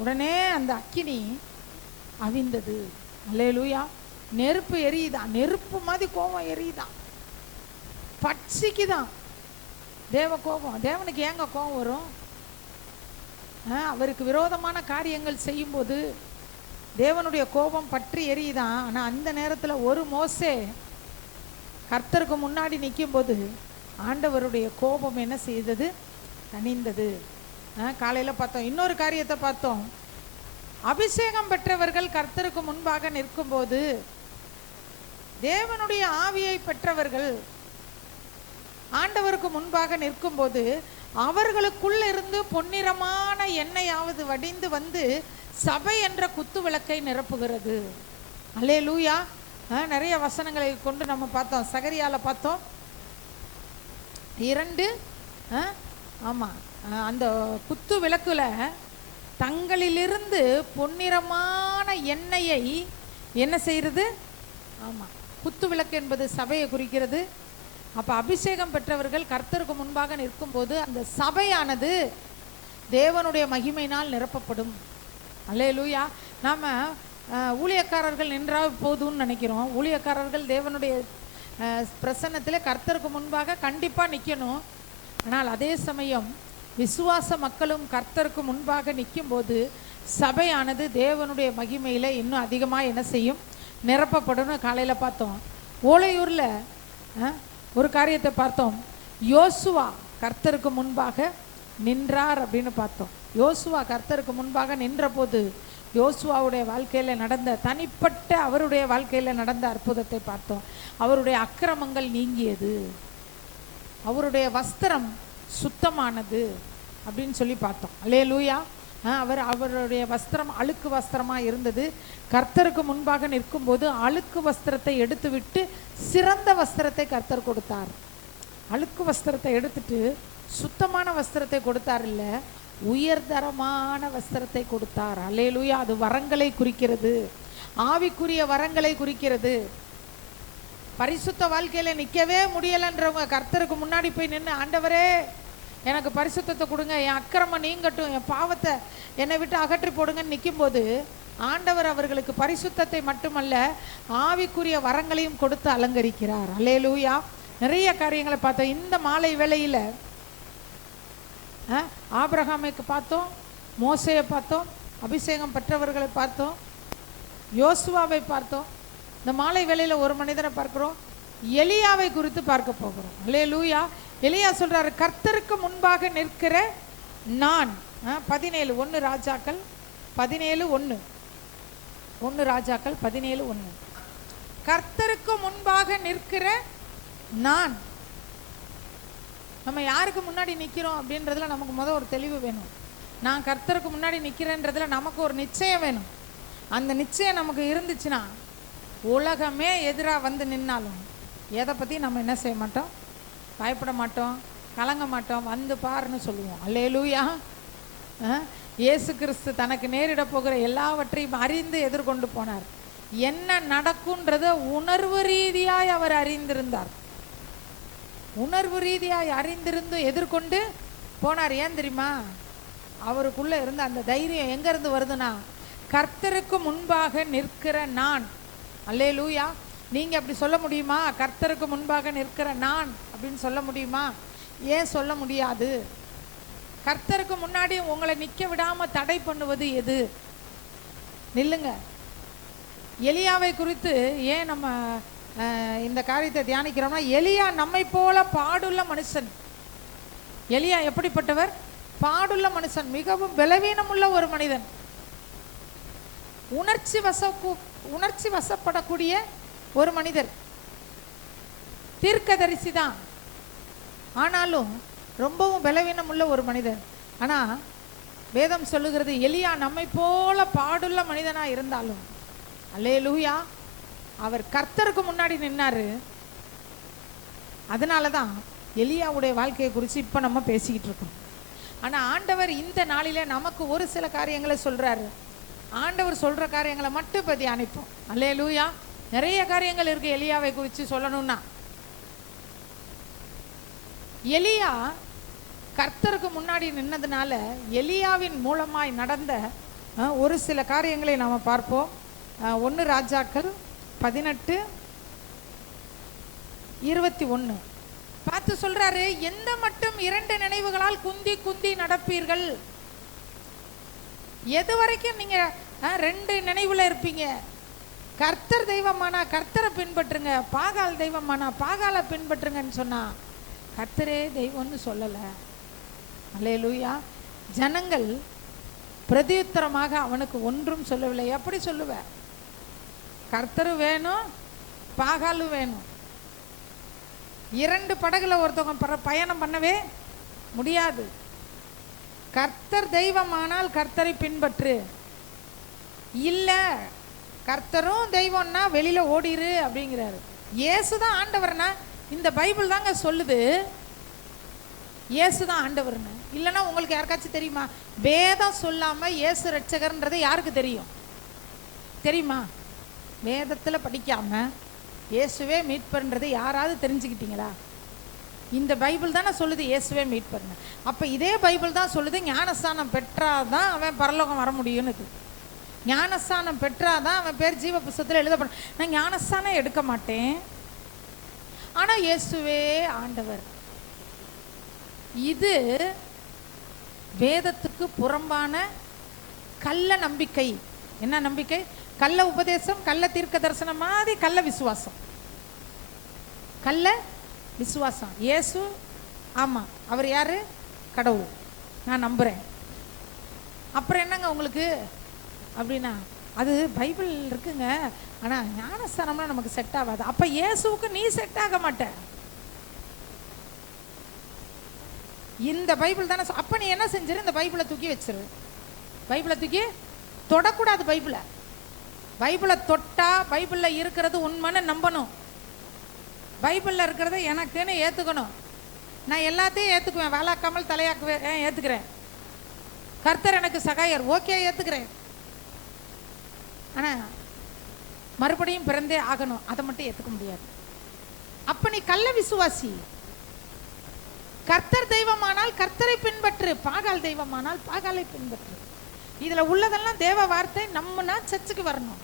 உடனே அந்த அக்கினி அவிந்தது. அல்லேலூயா. நெருப்பு எரியுதான், நெருப்பு மாதிரி கோபம் எரியுதான், பட்சிக்குதான் தேவ கோபம். தேவனுக்கு ஏங்க கோபம் வரும்? அவருக்கு விரோதமான காரியங்கள் செய்யும்போது தேவனுடைய கோபம் பற்றி எரியுதான். ஆனால் அந்த நேரத்தில் ஒரு மோசே கர்த்தருக்கு முன்னாடி நிற்கும்போது ஆண்டவருடைய கோபம் என்ன செய்தது? தணிந்தது. காலையில் பார்த்தோம். இன்னொரு காரியத்தை பார்த்தோம், அபிஷேகம் பெற்றவர்கள் கர்த்தருக்கு முன்பாக நிற்கும்போது, தேவனுடைய ஆவியை பெற்றவர்கள் ஆண்டவருக்கு முன்பாக நிற்கும்போது அவர்களுக்குள்ள இருந்து பொன்னிறமான எண்ணெயாவது வடிந்து வந்து சபை என்ற குத்து விளக்கை நிரப்புகிறது. அல்லேலூயா. நிறைய வசனங்களை கொண்டு நம்ம பார்த்தோம். சகரியால பார்த்தோம் 2. ஆமாம், அந்த குத்து விளக்குல தங்களிலிருந்து பொன்னிறமான எண்ணெயை என்ன செய்கிறது? ஆமாம், குத்து விளக்கு என்பது சபையை குறிக்கிறது. அப்போ அபிஷேகம் பெற்றவர்கள் கர்த்தருக்கு முன்பாக நிற்கும்போது அந்த சபையானது தேவனுடைய மகிமையினால் நிரப்பப்படும். அல்லேலூயா. நாம் ஊழியக்காரர்கள் நின்றால் போதும்னு நினைக்கிறோம். ஊழியக்காரர்கள் தேவனுடைய பிரசன்னத்தில் கர்த்தருக்கு முன்பாக கண்டிப்பாக நிற்கணும். ஆனால் அதே சமயம் விசுவாச மக்களும் கர்த்தருக்கு முன்பாக நிற்கும்போது சபையானது தேவனுடைய மகிமையில் இன்னும் அதிகமாக என்ன செய்யும்? நிரப்பப்படும். காலையில் பார்த்தோம், ஓலையூரில் ஒரு காரியத்தை பார்த்தோம். யோசுவா கர்த்தருக்கு முன்பாக நின்றார் அப்படின்னு பார்த்தோம். யோசுவா கர்த்தருக்கு முன்பாக நின்ற போது யோசுவாவுடைய வாழ்க்கையில் நடந்த தனிப்பட்ட அவருடைய வாழ்க்கையில் நடந்த அற்புதத்தை பார்த்தோம். அவருடைய அக்கிரமங்கள் நீங்கியது, அவருடைய வஸ்திரம் சுத்தமானது அப்படின்னு சொல்லி பார்த்தோம். அல்லேலூயா. அவருடைய வஸ்திரம் அழுக்கு வஸ்திரமாக இருந்தது. கர்த்தருக்கு முன்பாக நிற்கும்போது அழுக்கு வஸ்திரத்தை எடுத்துவிட்டு சிறந்த வஸ்திரத்தை கர்த்தர் கொடுத்தார். அழுக்கு வஸ்திரத்தை எடுத்துட்டு சுத்தமான வஸ்திரத்தை கொடுத்தார், இல்லை உயர்தரமான வஸ்திரத்தை கொடுத்தார். அல்லேலூயா. அது வரங்களை குறிக்கிறது, ஆவிக்குரிய வரங்களை குறிக்கிறது. பரிசுத்த வாழ்க்கையில் நிற்கவே முடியலைன்றவங்க கர்த்தருக்கு முன்னாடி போய் நின்று, ஆண்டவரே எனக்கு பரிசுத்தத்தை கொடுங்க, என் அக்கிரமம் நீங்கட்டும், என் பாவத்தை என்னை விட்டு அகற்றி போடுங்கன்னு நிற்கும்போது ஆண்டவர் அவர்களுக்கு பரிசுத்தத்தை மட்டுமல்ல ஆவிக்குரிய வரங்களையும் கொடுத்து அலங்கரிக்கிறார். அல்லேலூயா. நிறைய காரியங்களை பார்த்தோம். இந்த மாலை வேளையில் ஆபிரகாமுக்கு பார்த்தோம், மோசேயை பார்த்தோம், அபிஷேகம் பெற்றவர்களை பார்த்தோம், யோசுவாவை பார்த்தோம். இந்த மாலை வேளையில் ஒரு மனிதனை பார்க்கிறோம், எலியாவை குறித்து பார்க்க போகிறோம். அல்லேலூயா. எலியா சொல்றாரு, கர்த்தருக்கு முன்பாக நிற்கிற நான். 17 ராஜாக்கள் 17:1 கர்த்தருக்கு முன்பாக நிற்கிற நான். நம்ம யாருக்கு முன்னாடி நிற்கிறோம் அப்படின்றதுல நமக்கு ஒரு தெளிவு வேணும். நான் கர்த்தருக்கு முன்னாடி நிற்கிறேன்றதுல நமக்கு ஒரு நிச்சயம் வேணும். அந்த நிச்சயம் நமக்கு இருந்துச்சுன்னா உலகமே எதிராக வந்து நின்னாலும் எதை பற்றி நம்ம என்ன செய்ய மாட்டோம், பயப்பட மாட்டோம், கலங்க மாட்டோம், வந்து பாருன்னு சொல்லுவோம். அல்லேலூயா. இயேசு கிறிஸ்து தனக்கு நேரிட போகிற எல்லாவற்றையும் அறிந்து எதிர்கொண்டு போனார். என்ன நடக்கும்ன்றத உணர்வு ரீதியாய் அவர் அறிந்திருந்தார். உணர்வு ரீதியாய் அறிந்திருந்து எதிர்கொண்டு போனார். ஏன் தெரியுமா? அவருக்குள்ள இருந்த அந்த தைரியம் எங்க இருந்து வருதுன்னா, கர்த்தருக்கு முன்பாக நிற்கிற நான். அல்லேலூயா. நீங்க அப்படி சொல்ல முடியுமா? கர்த்தருக்கு முன்பாக நிற்கிற நான் அப்படின்னு சொல்ல முடியுமா? ஏன் சொல்ல முடியாது? கர்த்தருக்கு முன்னாடி உங்களை நிற்க விடாம தடை பண்ணுவது எது? நில்லுங்க. எலியாவை குறித்து ஏன் நம்ம இந்த காரியத்தை தியானிக்கிறோம்னா, எலியா நம்மை போல பாடுள்ள மனுஷன். எலியா எப்படிப்பட்டவர்? பாடுள்ள மனுஷன், மிகவும் பலவீனமுள்ள ஒரு மனிதன், உணர்ச்சி வசப்படக்கூடிய ஒரு மனிதர், தீர்க்கதரிசி தான், ஆனாலும் ரொம்பவும் பலவீனம் உள்ள ஒரு மனிதர். ஆனா வேதம் சொல்லுகிறது, எலியா நம்மை போல பாடுள்ள மனிதனா இருந்தாலும் அல்லேலூயா அவர் கர்த்தருக்கு முன்னாடி நின்னாரு. அதனாலதான் எலியாவுடைய வாழ்க்கையை குறித்து இப்ப நம்ம பேசிக்கிட்டு இருக்கோம். ஆனா ஆண்டவர் இந்த நாளில நமக்கு ஒரு சில காரியங்களை சொல்றாரு. ஆண்டவர் சொல்ற காரியங்களை மட்டும் இப்ப தியானிப்போம். அல்லேலூயா. நிறைய காரியங்கள் இருக்கு எலியாவை குறித்து சொல்லணும்னா. எலியா கர்த்தருக்கு முன்னாடி நின்னதுனால எலியாவின் மூலமாய் நடந்த ஒரு சில காரியங்களை நாம பார்ப்போம். 1 ராஜாக்கள் 18:21 பார்த்து சொல்றாரு, எந்த மட்டும் 2 நினைவுகளால் குந்தி குந்தி நடப்பீர்கள். எது வரைக்கும் நீங்க 2 நினைவுல இருப்பீங்க? கர்த்தர் தெய்வமானா கர்த்தரை பின்பற்றுங்க, பாகால் தெய்வமானா பாகாலை பின்பற்றுங்கன்னு சொன்னா கர்த்தரே தெய்வம்னு சொல்லல. அல்லேலூயா. ஜனங்கள் பிரதியுத்தரமாக அவனுக்கு ஒன்றும் சொல்லவில்லை. எப்படி சொல்லுவ? கர்த்தரும் வேணும், பாகாலும் வேணும். 2 படகுல ஒருத்தவங்க பயணம் பண்ணவே முடியாது. கர்த்தர் தெய்வமானால் கர்த்தரை பின்பற்று, இல்ல கர்த்தரும் தெய்வம்னா வெளியில ஓடிரு அப்படிங்கிறாரு. இயேசுதான் ஆண்டவர்னா இந்த பைபிள் தாங்க சொல்லுது இயேசுதான் ஆண்டவர்னு. இல்லைன்னா உங்களுக்கு யாருக்காச்சும் தெரியுமா? வேதம் சொல்லாம இயேசு ரட்சகர்ன்றது யாருக்கு தெரியும்? தெரியுமா? வேதத்துல படிக்காம இயேசுவே மீட்பர்ன்றது யாராவது தெரிஞ்சுக்கிட்டீங்களா? இந்த பைபிள் தானே சொல்லுது இயேசுவே மீட்பர்னு. அப்ப இதே பைபிள் தான் சொல்லுது ஞானஸ்தானம் பெற்றாதான் அவன் பரலோகம் வர முடியும்னு. ஞானஸ்தானம் பெற்றாதான் அவன் பேர் ஜீவ புஸ்தகத்தில் எழுதப்படும். நான் ஞானஸ்தானம் எடுக்க மாட்டேன், ஆனா இயேசுவே ஆண்டவர். இது வேதத்துக்கு புறம்பான கள்ள நம்பிக்கை. என்ன நம்பிக்கை? கள்ள உபதேசம், கள்ள தீர்க்க தரிசனம் மாதிரி கள்ள விசுவாசம். கள்ள விசுவாசம். இயேசு ஆமா அவர் யாரு? கடவுள், நான் நம்புறேன். அப்புறம் என்னங்க உங்களுக்கு அப்படின்னா, அது பைபிள் இருக்குங்க, ஆனா ஞானஸ்தானம்லாம் நமக்கு செட் ஆகாது. அப்ப இயேசுவுக்கு நீ செட் ஆக மாட்ட. இந்த பைபிள் தானே. அப்ப நீ என்ன செஞ்சிரு? இந்த பைபிளை தூக்கி வச்சிரு. பைபிளை தூக்கி தொடக்கூடாது. பைபிளை தொட்டா பைபிள்ல இருக்கிறது உண்மைன்னு நம்பணும். பைபிள்ல இருக்கிறத எனக்குன்னு ஏத்துக்கணும். நான் எல்லாத்தையும் ஏத்துக்குவேன், வேளாக்காமல் தலையாக்குவேன், ஏத்துக்கிறேன். கர்த்தர் எனக்கு சகாயர், ஓகே ஏத்துக்கிறேன். ஆனா மறுபடியும் பிறந்தே ஆகணும், அதை மட்டும் ஏத்துக்க முடியாது. அப்ப நீ கள்ள விசுவாசி. கர்த்தர் தெய்வமானால் கர்த்தரை பின்பற்று, பாகால் தெய்வமானால் பாகாலை பின்பற்று. இதுல உள்ளதெல்லாம் தேவ வார்த்தை. நம்மனா சர்ச்சுக்கு வரணும்.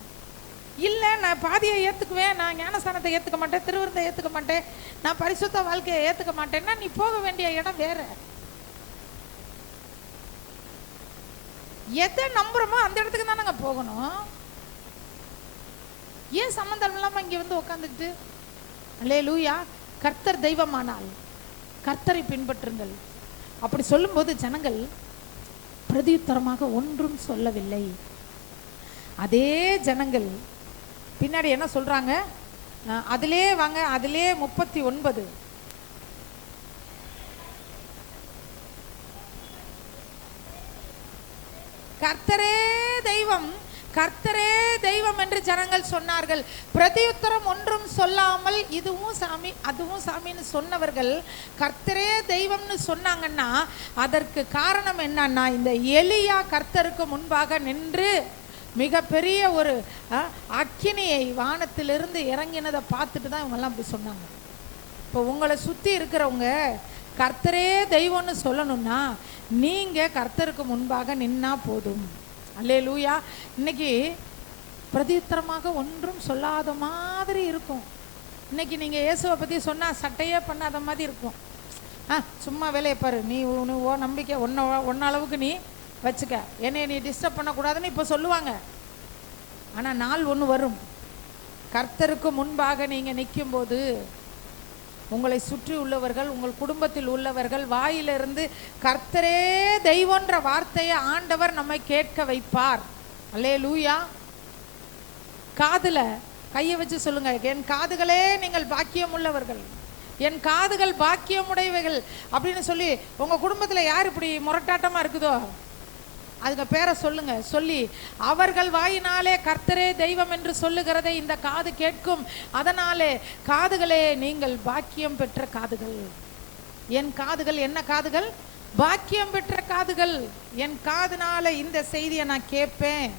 இல்ல நான் பாதியை ஏத்துக்குவேன், நான் ஞானஸ்தானத்தை ஏத்துக்க மாட்டேன், திருவிருந்தை ஏத்துக்க மாட்டேன், நான் பரிசுத்த வாழ்க்கையை ஏத்துக்க மாட்டேன்னா நீ போக வேண்டிய இடம் வேற. எதை நம்புறோமோ அந்த இடத்துக்கு தானங்க போகணும். ஏன் சம்பந்தம் இல்லாம இங்க வந்து உட்காந்துக்கிட்டு அல்லேலூயா கர்த்தர் தெய்வமானால் கர்த்தரை பின்பற்றுங்கள் அப்படி சொல்லும்போது ஜனங்கள் பிரதியுத்தரமாக ஒன்றும் சொல்லவில்லை. அதே ஜனங்கள் பின்னாடி என்ன சொல்றாங்க, அதிலே வாங்க, அதிலே 39 கர்த்தரே தெய்வம், கர்த்தரே தெய்வம் என்று ஜனங்கள் சொன்னார்கள். பிரதியுத்தரம் ஒன்றும் சொல்லாமல் இதுவும் சாமி அதுவும் சாமின்னு சொன்னவர்கள் கர்த்தரே தெய்வம்னு சொன்னாங்கன்னா அதற்கு காரணம் என்னன்னா, இந்த எலியா கர்த்தருக்கு முன்பாக நின்று மிகப்பெரிய ஒரு அக்கினியை வானத்திலிருந்து இறங்கினதை பார்த்துட்டு தான் இவங்கெல்லாம் அப்படி சொன்னாங்க. இப்போ உங்களை சுற்றி இருக்கிறவங்க கர்த்தரே தெய்வம்னு சொல்லணும்னா நீங்கள் கர்த்தருக்கு முன்பாக நின்னா போதும். அல்லேலூயா. இன்னைக்கு பிரதியுத்தரமாக ஒன்றும் சொல்லாத மாதிரி இருக்கும். இன்னைக்கு நீங்கள் இயேசுவை பற்றி சொன்னால் சட்டையே பண்ணாத மாதிரி இருக்கும். சும்மா வேலையை பாரு, நீ ஓ நம்பிக்கை ஒன்ன அளவுக்கு நீ வச்சுக்க, என்னைய நீ டிஸ்டர்ப் பண்ணக்கூடாதுன்னு இப்போ சொல்லுவாங்க. ஆனால் நாள் ஒன்று வரும், கர்த்தருக்கு முன்பாக நீங்கள் நிற்கும்போது உங்களை சுற்றி உள்ளவர்கள், உங்கள் குடும்பத்தில் உள்ளவர்கள் வாயிலிருந்து கர்த்தரே தெய்வன்ற வார்த்தையை ஆண்டவர் நம்மை கேட்க வைப்பார். அல்லேலூயா. காதுல கையை வச்சு சொல்லுங்க, என் காதுகளே நீங்கள் பாக்கியம் உள்ளவர்கள், என் காதுகள் பாக்கியமுடையவைகள் அப்படின்னு சொல்லி உங்க குடும்பத்தில் யார் இப்படி முரட்டாட்டமா இருக்குதோ அதுக்கு பேரை சொல்லுங்க. சொல்லி அவர்கள் வாயினாலே கர்த்தரே தெய்வம் என்று சொல்லுகிறதை இந்த காது கேட்கும். அதனாலே காதுகளே நீங்கள் பாக்கியம் பெற்ற காதுகள். என் காதுகள் என்ன காதுகள்? பாக்கியம் பெற்ற காதுகள். என் காதுனால இந்த செய்தியை நான் கேட்பேன்.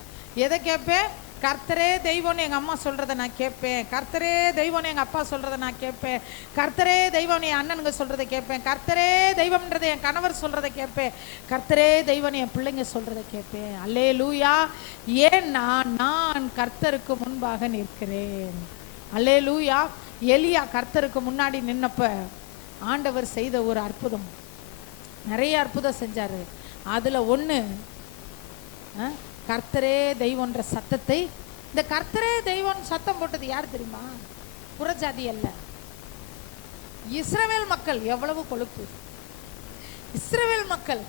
எதை கேட்பேன்? கர்த்தரே தெய்வம்னு எங்கள் அம்மா சொல்கிறத நான் கேட்பேன். கர்த்தரே தெய்வம்னு எங்கள் அப்பா சொல்கிறத நான் கேட்பேன். கர்த்தரே தெய்வம்னு என் அண்ணனுங்க சொல்கிறத கேட்பேன். கர்த்தரே தெய்வம்ன்றதை என் கணவர் சொல்கிறத கேட்பேன். கர்த்தரே தெய்வம்னு என் பிள்ளைங்க சொல்கிறத கேட்பேன். அல்லேலூயா. ஏன்னா நான் கர்த்தருக்கு முன்பாக நிற்கிறேன். அல்லேலூயா. எலியா கர்த்தருக்கு முன்னாடி நின்னப்ப ஆண்டவர் செய்த ஒரு அற்புதம், நிறைய அற்புதம் செஞ்சார். அதில் ஒன்று கர்த்தரே தெய்வன்ற சத்தத்தை, இந்த கர்த்தரே தெய்வம் சத்தம் போட்டது யார் தெரியுமா? புறஜாதி அல்ல, இஸ்ரவேல் மக்கள். எவ்வளவு கொழுப்பு! இஸ்ரவேல் மக்கள்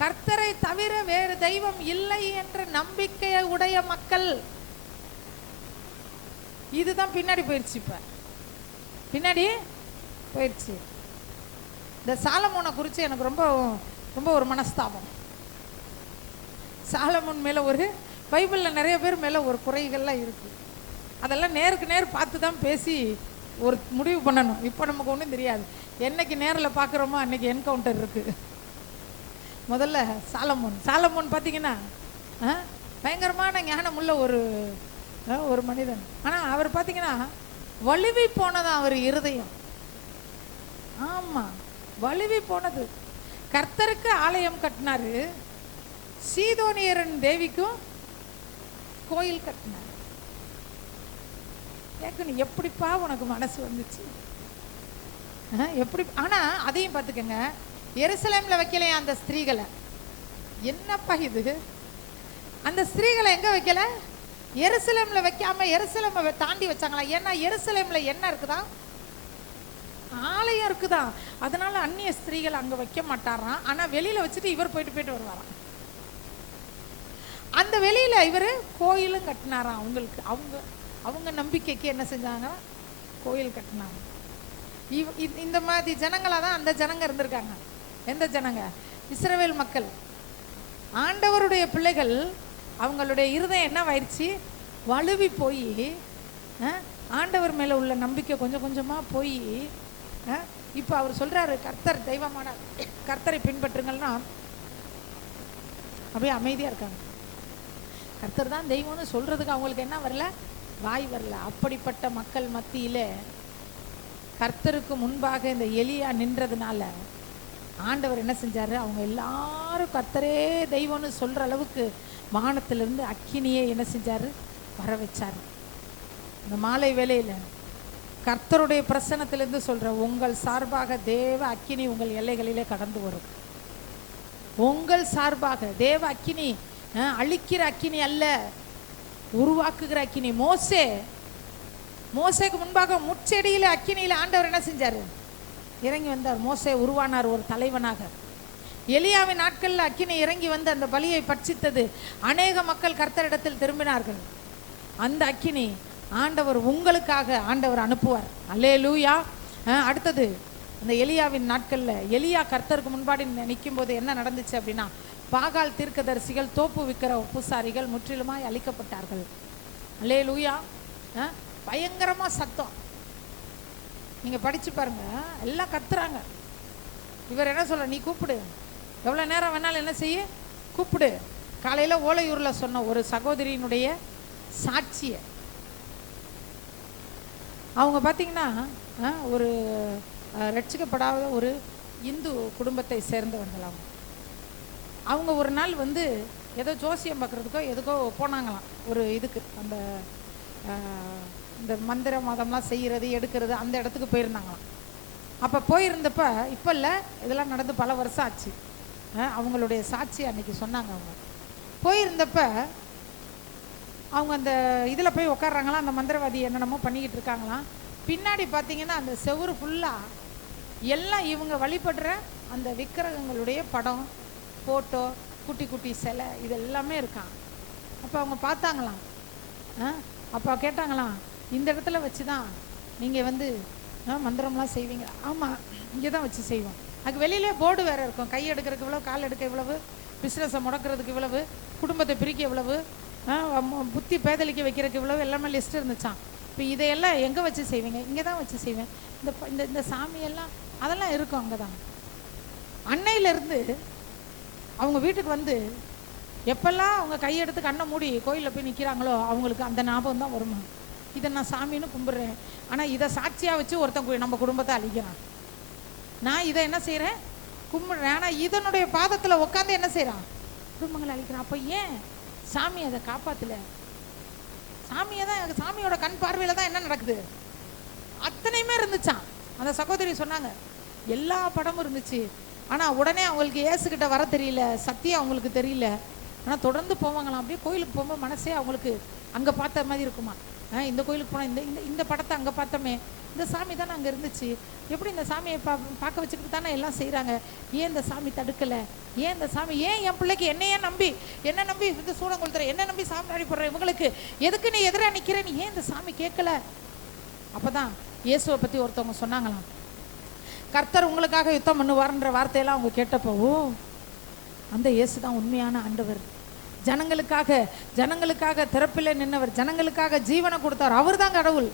கர்த்தரை தவிர வேறு தெய்வம் இல்லை என்ற நம்பிக்கையை உடைய மக்கள். இதுதான் பின்னாடி போயிடுச்சு. இப்ப பின்னாடி போயிடுச்சு. இந்த சாலமோனை குறித்து எனக்கு ரொம்ப ரொம்ப ஒரு மனஸ்தாபம். சாலமோன் மேலே ஒரு பைபிளில் நிறைய பேர் மேலே ஒரு குறைகள்லாம் இருக்குது. அதெல்லாம் நேருக்கு நேர் பார்த்து தான் பேசி ஒரு முடிவு பண்ணணும். இப்போ நமக்கு ஒன்றும் தெரியாது. என்னைக்கு நேரில் பார்க்குறோமோ அன்றைக்கி என்கவுண்டர் இருக்குது. முதல்ல சாலமோன் பார்த்தீங்கன்னா பயங்கரமான ஞானமுள்ள ஒரு மனிதன். ஆனால் அவர் பார்த்தீங்கன்னா வலுவி போனதான் அவர் இருதயம். ஆமாம், வலுவி போனது. கர்த்தருக்கு ஆலயம் கட்டினாரு, சீதோனியரன் தேவிக்கும் கோயில் கட்டினார். கேட்கணும், எப்படிப்பா உனக்கு மனசு வந்துச்சு? எப்படி? ஆனால் அதையும் பார்த்துக்கங்க, எருசலேமில் வைக்கலையா அந்த ஸ்திரீகளை? என்னப்பா இது? அந்த ஸ்திரீகளை எங்கே வைக்கல? எருசலேமில் வைக்காம எருசலேமை தாண்டி வச்சாங்களா? ஏன்னா எருசலேமில் என்ன இருக்குதா? ஆலயம் இருக்குதா. அதனால அந்நிய ஸ்திரீகள் அங்கே வைக்க மாட்டாராம். ஆனால் வெளியில் வச்சுட்டு இவர் போயிட்டு வருவாராம். அந்த வெளியில இவர் கோயிலும் கட்டினாராம். அவங்களுக்கு அவங்க நம்பிக்கைக்கு என்ன செஞ்சாங்க? கோயில் கட்டினாங்க. இந்த மாதிரி ஜனங்களாக தான் அந்த ஜனங்க இருந்திருக்காங்க. எந்த ஜனங்க? இஸ்ரவேல் மக்கள். ஆண்டவருடைய பிள்ளைகள். அவங்களுடைய இருதயம் என்னவாயிருச்சு? வலுவி போய் ஆண்டவர் மேலே உள்ள நம்பிக்கை கொஞ்சம் கொஞ்சமாக போய் இப்போ அவர் சொல்கிறாரு கர்த்தர் தெய்வமான கர்த்தரை பின்பற்றுங்கள்னா அப்படியே அமைதியாக இருக்காங்க. கர்த்தர் தான் தெய்வம்னு சொல்கிறதுக்கு அவங்களுக்கு என்ன வரல? வாய் வரல. அப்படிப்பட்ட மக்கள் மத்தியில் கர்த்தருக்கு முன்பாக இந்த எலியா நின்றதுனால ஆண்டவர் என்ன செஞ்சார்? அவங்க எல்லாரும் கர்த்தரே தெய்வம்னு சொல்கிற அளவுக்கு வானத்திலிருந்து அக்கினியை என்ன செஞ்சார்? வர வச்சார். இந்த மாலை வேளையில் கர்த்தருடைய பிரசன்னத்திலிருந்து சொல்கிற உங்கள் சார்பாக தேவ அக்கினி உங்கள் எல்லைகளிலே கடந்து வரும். உங்கள் சார்பாக தேவ அக்கினி, அழிக்கிற அக்கினி அல்ல, உருவாக்குகிற அக்கினி. மோசேக்கு முன்பாக முச்செடியில அக்கினியில ஆண்டவர் என்ன செஞ்சாரு? இறங்கி வந்தார். மோசே உருவானார் ஒரு தலைவனாக. எலியாவின் நாட்களில் அக்கினி இறங்கி வந்து அந்த பலியை பட்சித்தது. அநேக மக்கள் கர்த்தரிடத்தில் திரும்பினார்கள். அந்த அக்கினி ஆண்டவர் உங்களுக்காக ஆண்டவர் அனுப்புவார். அல்லேலூயா. அடுத்தது, அந்த எலியாவின் நாட்களில் எலியா கர்த்தருக்கு முன்பாடி நிற்கும் போது என்ன நடந்துச்சு அப்படின்னா, பாகால் தீர்க்கதரிசிகள், தோப்பு விற்கிற பூசாரிகள் முற்றிலுமாய் அழிக்கப்பட்டார்கள். அல்லேலூயா. பயங்கரமா சத்தம். நீங்க படிச்சு பாருங்க, எல்லாம் கத்துறாங்க. இவர் என்ன சொல்ற, நீ கூப்பிடு, எவ்வளவு நேரம் வேணாலும் என்ன செய்ய, கூப்பிடு. காலையில ஓலையூர்ல சொன்ன ஒரு சகோதரியினுடைய சாட்சிய அவங்க பார்த்தீங்கன்னா, ஒரு ரட்சிக்கப்படாத ஒரு இந்து குடும்பத்தை சேர்ந்தவர்கள். அவங்க ஒரு நாள் வந்து ஏதோ ஜோசியம் பார்க்குறதுக்கோ எதுக்கோ போனாங்களாம். ஒரு இதுக்கு அந்த இந்த மந்திர மதம்லாம் செய்கிறது எடுக்கிறது அந்த இடத்துக்கு போயிருந்தாங்களாம். அப்போ போயிருந்தப்ப, இப்போ இல்லை, இதெல்லாம் நடந்து பல வருஷம் ஆச்சு. அவங்களுடைய சாட்சி அன்னைக்கு சொன்னாங்க. அவங்க போயிருந்தப்ப அவங்க அந்த இதில் போய் உட்காடுறாங்களாம். அந்த மந்திரவாதி என்னென்னமோ பண்ணிக்கிட்டு இருக்காங்களாம். பின்னாடி பார்த்தீங்கன்னா அந்த செவுரு ஃபுல்லாக எல்லாம் இவங்க வழிபடுற அந்த விக்கிரகங்களுடைய படம், ஃபோட்டோ, குட்டி குட்டி சிலை, இது எல்லாமே இருக்கான். அப்போ அவங்க பார்த்தாங்களாம். அப்போ கேட்டாங்களாம், இந்த இடத்துல வச்சு தான் நீங்கள் வந்து மந்திரம்லாம் செய்வீங்க? ஆமாம், இங்கே தான் வச்சு செய்வோம். அதுக்கு வெளியிலே போர்டு வேறு இருக்கும். கை எடுக்கிறதுக்கு இவ்வளவு, கால் எடுக்க இவ்வளவு, பிஸ்னஸை முடக்கிறதுக்கு இவ்வளவு, குடும்பத்தை பிரிக்க இவ்வளவு, புத்தி பேதலிக்க வைக்கிறதுக்கு இவ்வளவு, எல்லாமே லிஸ்ட் இருந்துச்சான். இப்போ இதையெல்லாம் எங்கே வச்சு செய்வீங்க? இங்கே தான் வச்சு செய்வேன். இந்த இந்த சாமியெல்லாம் அதெல்லாம் இருக்கும் அங்கே தான். அன்னையிலேருந்து அவங்க வீட்டுக்கு வந்து எப்பெல்லாம் அவங்க கையெடுத்து கண்ணை மூடி கோயிலில் போய் நிற்கிறாங்களோ அவங்களுக்கு அந்த ஞாபகம் தான் வருமா, இதை நான் சாமின்னு கும்பிட்றேன், ஆனால் இதை சாட்சியாக வச்சு ஒருத்தன் நம்ம குடும்பத்தை அழிக்கிறான், நான் இதை என்ன செய்கிறேன், கும்பிட்றேன், ஆனால் இதனுடைய பாதத்தில் உட்காந்து என்ன செய்கிறான், குடும்பங்களை அழிக்கிறான். அப்போ ஏன் சாமி அதை காப்பாற்றல? சாமியை தான், சாமியோட கண் பார்வையில் தான் என்ன நடக்குது, அத்தனையுமே இருந்துச்சான். அந்த சகோதரி சொன்னாங்க, எல்லா படமும் இருந்துச்சு, ஆனால் உடனே அவங்களுக்கு ஏசுக்கிட்ட வர தெரியல, சத்தியம் அவங்களுக்கு தெரியல, ஆனால் தொடர்ந்து போவாங்களாம். அப்படியே கோயிலுக்கு போகும்போது மனசே அவங்களுக்கு அங்கே பார்த்த மாதிரி இருக்குமா, இந்த கோயிலுக்கு போனால் இந்த இந்த படத்தை அங்கே பார்த்தோமே, இந்த சாமி தானே அங்கே இருந்துச்சு, எப்படி இந்த சாமியை பார்க்க வச்சுக்கிட்டு தானே எல்லாம் செய்கிறாங்க, ஏன் இந்த சாமி தடுக்கலை, ஏன் இந்த சாமி, ஏன் என் பிள்ளைக்கு என்னையே நம்பி என்ன நம்பி இந்த சூடம் கொளுத்துற, என்ன நம்பி சாமி நாடி போடுற, இவங்களுக்கு எதுக்கு நீ எதிராக நிற்கிற, நீ ஏன் இந்த சாமி கேட்கல? அப்போ தான் இயேசுவை பற்றி ஒருத்தவங்க சொன்னாங்களாம், கர்த்தர் உங்களுக்காக யுத்தம் பண்ணுவார்ன்ற வார்த்தையெல்லாம் அவங்க கேட்டப்போ, அந்த இயேசு தான் உண்மையான ஆண்டவர், ஜனங்களுக்காக திறப்பில் நின்றவர், ஜனங்களுக்காக ஜீவனை கொடுத்தவர், அவர் தான் கடவுள்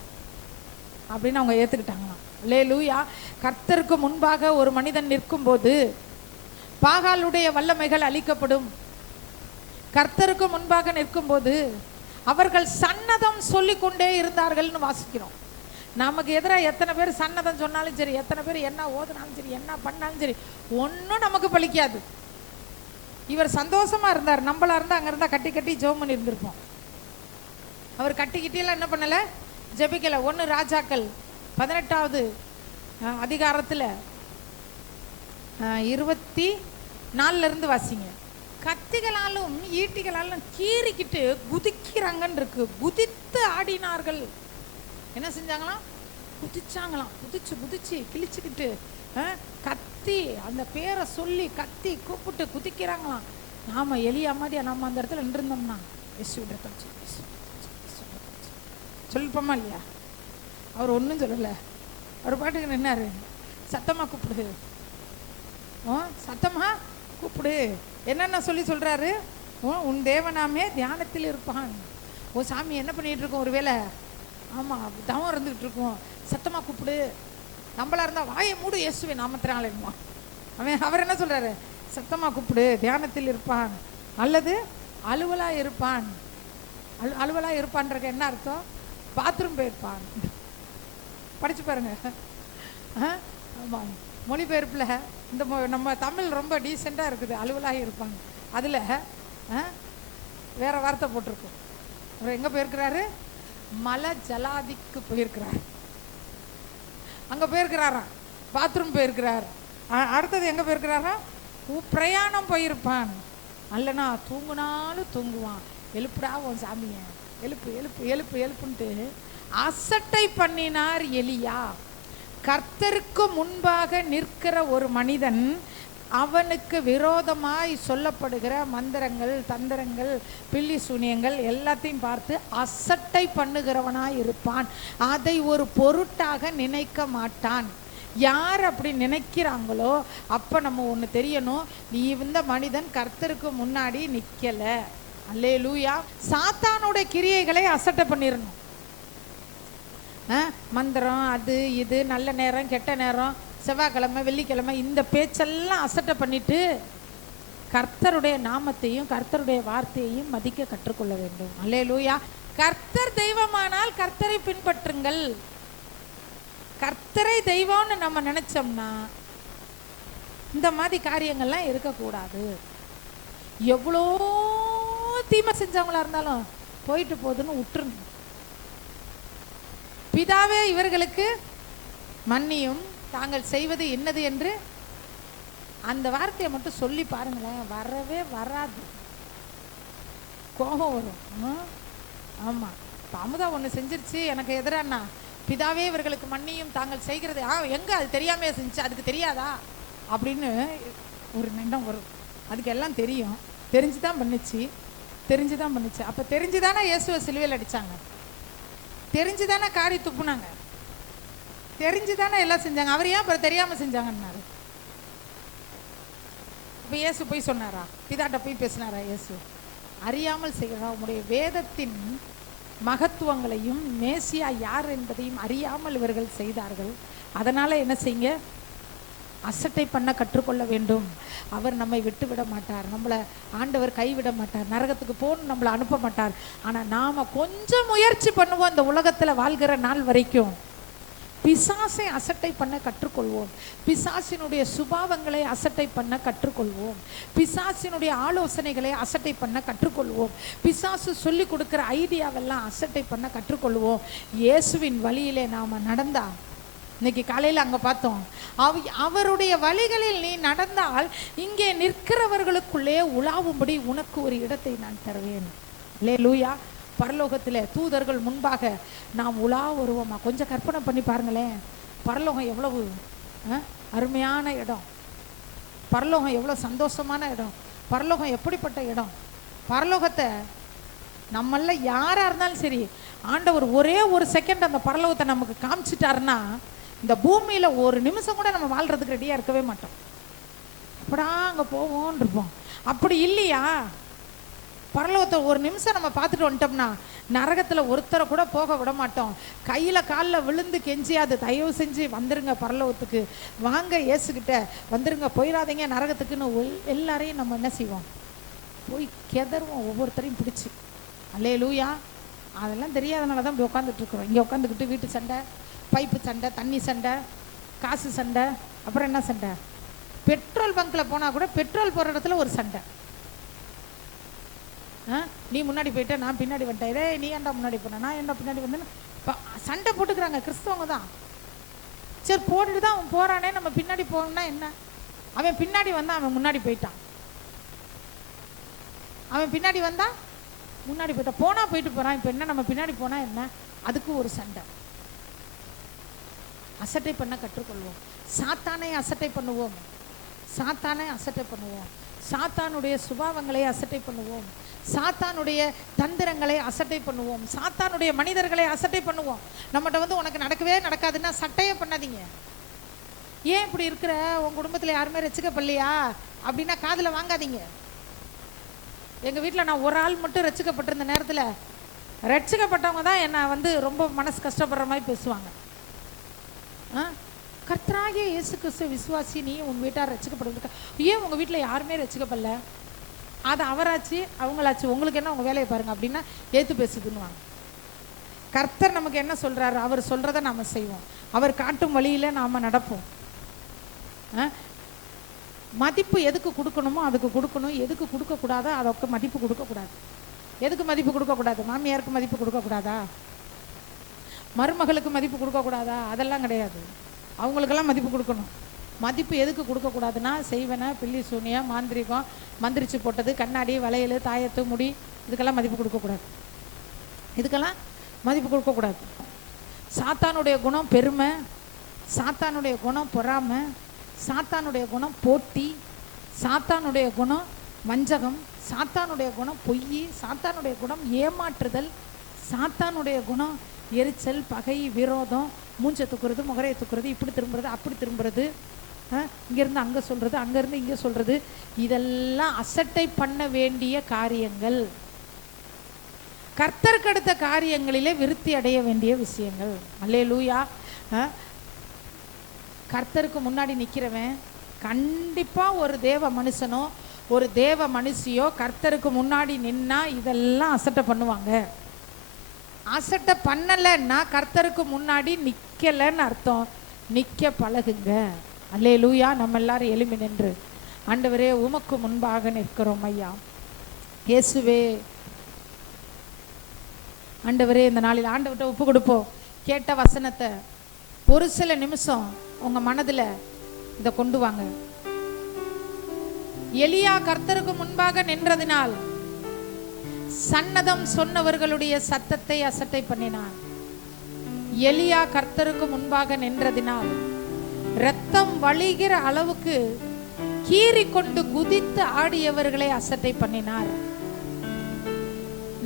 அப்படின்னு அவங்க ஏற்றுக்கிட்டாங்களாம். அல்லேலூயா. கர்த்தருக்கு முன்பாக ஒரு மனிதன் நிற்கும் போது பாகாலுடைய வல்லமைகள் அழிக்கப்படும். கர்த்தருக்கு முன்பாக நிற்கும் போது அவர்கள் சன்னதம் சொல்லிக்கொண்டே இருந்தார்கள்னு வாசிக்கிறோம். நமக்கு எதிராக எத்தனை பேர் சன்னதம் சொன்னாலும் சரி, எத்தனை பேர் என்ன ஓதுனாலும் சரி, என்ன பண்ணாலும் சரி, ஒன்றும் நமக்கு பலிக்காது. இவர் சந்தோஷமா இருந்தார். நம்மளா இருந்தா அங்கே இருந்தால் கட்டி கட்டி ஜெபம் பண்ணி இருந்திருப்போம். அவர் கட்டிக்கிட்டெல்லாம் என்ன பண்ணலை, ஜெபிக்கலை. 1 ராஜாக்கள் 18வது அதிகாரத்தில் 24 வாசிங்க. கத்திகளாலும் ஈட்டிகளாலும் கீறிக்கிட்டு குதிக்கிறாங்கன்னு இருக்கு. குதித்து ஆடினார்கள். என்ன செஞ்சாங்களாம், குதிச்சாங்களாம். குதிச்சு கிழிச்சுக்கிட்டு கத்தி அந்த பேரை சொல்லி கத்தி கூப்பிட்டு குதிக்கிறாங்களாம். நாம எலியா மாதிரியா நம்ம அந்த இடத்துல நின்றுருந்தோம்னா சொல்லிப்போமா இல்லையா? அவர் ஒன்றும் சொல்லலை, அவர் பாட்டுக்கு நின்னாரு. சத்தமா கூப்பிடு, சத்தமா கூப்பிடு. என்னென்ன சொல்றாரு, உன் தேவனாமே தியானத்தில் இருப்பான். ஓ சாமி என்ன பண்ணிட்டு இருக்கோம், ஒரு வேளை ஆமாம் தவம் இருந்துகிட்டு இருக்கோம், சத்தமாக கூப்பிடு. நம்மளா இருந்தால் வாயை மூடு இயேசுவே நாமத்தினாலேமா. அவர் என்ன சொல்கிறாரு, சத்தமாக கூப்பிடு, தியானத்தில் இருப்பான் அல்லது அலுவலாக இருப்பான். அலுவலாக இருப்பான்றக்கு என்ன அர்த்தம், பாத்ரூம் போயிருப்பான். படித்து பாருங்க. ஆமாம், மொழிபெயர்ப்பில் இந்த நம்ம தமிழ் ரொம்ப டீசெண்டாக இருக்குது. அலுவலாக இருப்பாங்க, அதில் வேற வார்த்தை போட்டிருக்கோம். அவர் எங்கே போயிருக்கிறாரு, மலை ஜலாதிக்கு போயிருக்கிறார். அங்கே போயிருக்கிறாராம், பாத்ரூம் போயிருக்கிறார். அடுத்தது எங்கே போயிருக்கிறாரா, பிரயாணம் போயிருப்பான், அல்லனா தூங்குனாலும் தூங்குவான். எழுப்புடா உன் சாமிய, எழுப்பு எழுப்பு எழுப்பு எழுப்புன்ட்டு அசட்டை பண்ணினார் எலியா. கர்த்தருக்கு முன்பாக நிற்கிற ஒரு மனிதன் அவனுக்கு விரோதமாய் சொல்லப்படுகிற மந்திரங்கள், தந்திரங்கள், பில்லி சூனியங்கள் எல்லாத்தையும் பார்த்து அசட்டை பண்ணுகிறவனாய் இருப்பான். அதை ஒரு பொருட்டாக நினைக்க மாட்டான். யார் அப்படி நினைக்கிறாங்களோ அப்போ நம்ம ஒன்று தெரியணும், நீ இந்த மனிதன் கர்த்தருக்கு முன்னாடி நிற்கலை. அல்லேலூயா. சாத்தானுடைய கிரியைகளை அசட்டை பண்ணிடணும். மந்திரம், அது இது, நல்ல நேரம் கெட்ட நேரம், செவ்வாய்க்கிழமை வெள்ளிக்கிழமை, இந்த பேச்செல்லாம் அசட்டை பண்ணிட்டு கர்த்தருடைய நாமத்தையும் கர்த்தருடைய வார்த்தையையும் மதிக்க கற்றுக்கொள்ள வேண்டும். அல்லேலூயா. கர்த்தர் தெய்வமானால் கர்த்தரை பின்பற்றுங்கள். கர்த்தரை தெய்வம்னு நம்ம நினைச்சோம்னா இந்த மாதிரி காரியங்கள்லாம் இருக்கக்கூடாது. எவ்வளோ தீமை செஞ்சவங்களா இருந்தாலும் போயிட்டு போகுதுன்னு விட்டுருணும். பிதாவே இவர்களுக்கு மன்னியும், தாங்கள் செய்வது என்னது என்று அந்த வார்த்தையை மட்டும் சொல்லி பாருங்களேன், வரவே வராது. கோபம் வரும். ஆமாம், இப்போ அமுதா ஒன்று செஞ்சிருச்சு எனக்கு எதிரானா, பிதாவே இவர்களுக்கு மன்னியும் தாங்கள் செய்கிறது, எங்கே அது தெரியாமே செஞ்சு, அதுக்கு தெரியாதா அப்படின்னு ஒரு எண்ணம் வரும். அதுக்கு எல்லாம் தெரியும், தெரிஞ்சு தான் பண்ணுச்சு, தெரிஞ்சு தான் பண்ணுச்சு. அப்போ தெரிஞ்சு தானே இயேசுவை சிலுவையில் அடித்தாங்க, தெரிஞ்சு தானே காரி துப்புனாங்க, தெரிஞ்சு தானே எல்லாம் செஞ்சாங்க. அவர் ஏன் அப்புறம் தெரியாமல் செஞ்சாங்கன்னாரு. இப்போ இயேசு போய் சொன்னாரா? பிதாட்ட போய் பேசினாரா இயேசு? அறியாமல் செய்கிறா. உங்களுடைய வேதத்தின் மகத்துவங்களையும் மேசியா யார் என்பதையும் அறியாமல் இவர்கள் செய்தார்கள். அதனால் என்ன செய்யுங்க, அசட்டை பண்ண கற்றுக்கொள்ள வேண்டும். அவர் நம்மை விட்டு விட மாட்டார், நம்மளை ஆண்டவர் கைவிட மாட்டார், நரகத்துக்கு போன்னு நம்மளை அனுப்ப மாட்டார். ஆனால் நாம் கொஞ்சம் முயற்சி பண்ணுவோம். இந்த உலகத்தில் வாழ்கிற நாள் வரைக்கும் பிசாசை அசட்டை பண்ண கற்றுக்கொள்வோம். பிசாசினுடைய சுபாவங்களை அசட்டை பண்ண கற்றுக்கொள்வோம். பிசாசினுடைய ஆலோசனைகளை அசட்டை பண்ண கற்றுக்கொள்வோம். பிசாசு சொல்லி கொடுக்குற ஐடியாவெல்லாம் அசட்டை பண்ண கற்றுக்கொள்வோம். இயேசுவின் வழியிலே நாம் நடந்தா, இன்னைக்கு காலையில் அங்கே பார்த்தோம், அவருடைய வழிகளில் நீ நடந்தால் இங்கே நிற்கிறவர்களுக்குள்ளே உலாவும்படி உனக்கு ஒரு இடத்தை நான் தருவேன். அல்லேலூயா. பரலோகத்தில் தூதர்கள் முன்பாக நாம் உலா வருவோமா? கொஞ்சம் கற்பனை பண்ணி பாருங்களேன். பரலோகம் எவ்வளவு அருமையான இடம், பரலோகம் எவ்வளோ சந்தோஷமான இடம், பரலோகம் எப்படிப்பட்ட இடம். பரலோகத்தை நம்மள யாராக இருந்தாலும் சரி, ஆண்டவர் ஒரே ஒரு செகண்ட் அந்த பரலோகத்தை நமக்கு காமிச்சிட்டாருன்னா இந்த பூமியில் ஒரு நிமிஷம் கூட நம்ம வாழ்கிறதுக்கு ரெடியாக இருக்கவே மாட்டோம். அப்படா அங்கே போவோன்னு இருப்போம். அப்படி இல்லையா, பரலோகத்தை ஒரு நிமிஷம் நம்ம பார்த்துட்டு வந்துட்டோம்னா நரகத்தில் ஒருத்தரை கூட போக விட மாட்டோம். கையில் காலில் விழுந்து கெஞ்சியாது, தயவு செஞ்சு வந்துருங்க பரலோகத்துக்கு, வாங்க இயேசுக்கிட்ட வந்துருங்க, போயிடாதீங்க நரகத்துக்குன்னு எல்லாரையும் நம்ம என்ன செய்வோம், போய் கெதருவோம் ஒவ்வொருத்தரையும் பிடிச்சி. அல்லேலூயா. அதெல்லாம் தெரியாதனால தான் இப்படி உட்காந்துட்ருக்குறோம். இங்கே உட்காந்துக்கிட்டு வீட்டு சண்டை, பைப்பு சண்டை, தண்ணி சண்டை, காசு சண்டை, அப்புறம் என்ன சண்டை, பெட்ரோல் பங்க்கில் போனால் கூட பெட்ரோல் போகிற இடத்துல ஒரு சண்டை. நீ முன்னாடி போயிட்ட, நான் பின்னாடி வந்துட்டேன், நீ ஏன்டா முன்னாடி போன, நான் ஏன்டா பின்னாடி வந்தேன்னு சண்டை போட்டுக்கிறாங்க. கிறிஸ்தவங்க தான். சரி போட்டுட்டு தான் அவன் போகிறானே, நம்ம பின்னாடி போகணும்னா என்ன? அவன் பின்னாடி வந்தான், அவன் முன்னாடி போயிட்டான். அவன் பின்னாடி வந்தான், முன்னாடி போயிட்டான். போனால் போயிட்டு போகிறான். இப்போ என்ன, நம்ம பின்னாடி போனால் என்ன? அதுக்கு ஒரு சண்டை. அசட்டை பண்ண கற்றுக்கொள்வோம். சாத்தானை அசட்டை பண்ணுவோம், சாத்தானை அசட்டை பண்ணுவோம். சாத்தானுடைய சுபாவங்களை அசட்டை பண்ணுவோம், சாத்தானுடைய தந்திரங்களை அசட்டை பண்ணுவோம், சாத்தானுடைய மனிதர்களை அசட்டை பண்ணுவோம். நம்மகிட்ட வந்து உனக்கு நடக்கவே நடக்காதுன்னா சட்டையே பண்ணாதீங்க. ஏன் இப்படி இருக்கிற, உன் குடும்பத்தில் யாருமே ரட்சிக்கப்படலையா அப்படின்னா காதில் வாங்காதீங்க. எங்கள் வீட்டில் நான் ஒரு ஆள் மட்டும் ரட்சிக்கப்பட்டிருந்த நேரத்தில் ரட்சிக்கப்பட்டவங்க தான் என்னை வந்து ரொம்ப மனசு கஷ்டப்படுற மாதிரி பேசுவாங்க. கர்த்தராகிய இயேசு கிறிஸ்து விசுவாசி, நீ உங்கள் வீட்டார் ரட்சிக்கப்படுவதற்கு, ஏன் உங்கள் வீட்டில் யாருமே ரட்சிக்கப்படல, அது அவராச்சு அவங்களாச்சு, உங்களுக்கு என்ன, உங்கள் வேலையை பாருங்கள் அப்படின்னா ஏற்று பேசுதுன்னுவாங்க. கர்த்தர் நமக்கு என்ன சொல்கிறாரு, அவர் சொல்கிறத நாம் செய்வோம், அவர் காட்டும் வழியில் நாம் நடப்போம். மதிப்பு எதுக்கு கொடுக்கணுமோ அதுக்கு கொடுக்கணும், எதுக்கு கொடுக்கக்கூடாதோ அதற்கு மதிப்பு கொடுக்கக்கூடாது. எதுக்கு மதிப்பு கொடுக்கக்கூடாது? மாமியாருக்கு மதிப்பு கொடுக்கக்கூடாதா? மருமகளுக்கு மதிப்பு கொடுக்கக்கூடாதா? அதெல்லாம் கிடையாது. அவங்களுக்கெல்லாம் மதிப்பு கொடுக்கணும். மதிப்பு எதுக்கு கொடுக்கக்கூடாதுன்னா, செய்வன, பில்லி சூனியம், மாந்திரிகம், மந்திரிச்சு போட்டது, கண்ணாடி, வளையல், தாயத்து, முடி, இதுக்கெல்லாம் மதிப்பு கொடுக்கக்கூடாது. இதுக்கெல்லாம் மதிப்பு கொடுக்கக்கூடாது. சாத்தானுடைய குணம் பெருமை, சாத்தானுடைய குணம் பொறாமை, சாத்தானுடைய குணம் போட்டி, சாத்தானுடைய குணம் வஞ்சகம், சாத்தானுடைய குணம் பொய், சாத்தானுடைய குணம் ஏமாற்றுதல், சாத்தானுடைய குணம் எரிச்சல், பகை, விரோதம், மூஞ்சை தூக்குறது, முகரையை தூக்குறது, இப்படி திரும்புறது, அப்படி திரும்புறது, இங்கேருந்து அங்கே சொல்கிறது, அங்கேருந்து இங்கே சொல்கிறது. இதெல்லாம் அசட்டை பண்ண வேண்டிய காரியங்கள். கர்த்தருக்கு அடுத்த காரியங்களிலே விருத்தி அடைய வேண்டிய விஷயங்கள். அல்லேலூயா. கர்த்தருக்கு முன்னாடி நிற்கிறவன் கண்டிப்பாக ஒரு தேவ மனுஷனோ ஒரு தேவ மனுஷியோ கர்த்தருக்கு முன்னாடி நின்னா இதெல்லாம் அசட்டை பண்ணுவாங்க. அசட்டை பண்ணலைன்னா கர்த்தருக்கு முன்னாடி நிற்கலைன்னு அர்த்தம். நிற்க பழகுங்க. அல்லேலூயா. நம்ம எல்லாரும் எழும்பி நின்று, ஆண்டவரே உமக்கு முன்பாக நிற்கிறோம் ஐயா. இயேசுவே, ஆண்டவரே இந்த நாளில் ஆண்டவர்கிட்ட ஒப்பு கொடுப்போம். கேட்ட வசனத்தை ஒரு சில நிமிஷம் உங்க மனதில் இதை கொண்டு வாங்க. எலியா கர்த்தருக்கு முன்பாக நின்றதினால் சன்னதம் சொன்னவர்களுடைய சத்தத்தை அசட்டை பண்ணினான். எலியா கர்த்தருக்கு முன்பாக நின்றதினால் இரத்தம் வழிகிற அளவுக்கு கீறி கொண்டு குதித்து ஆடியவர்களை அசட்டை பண்ணினார்.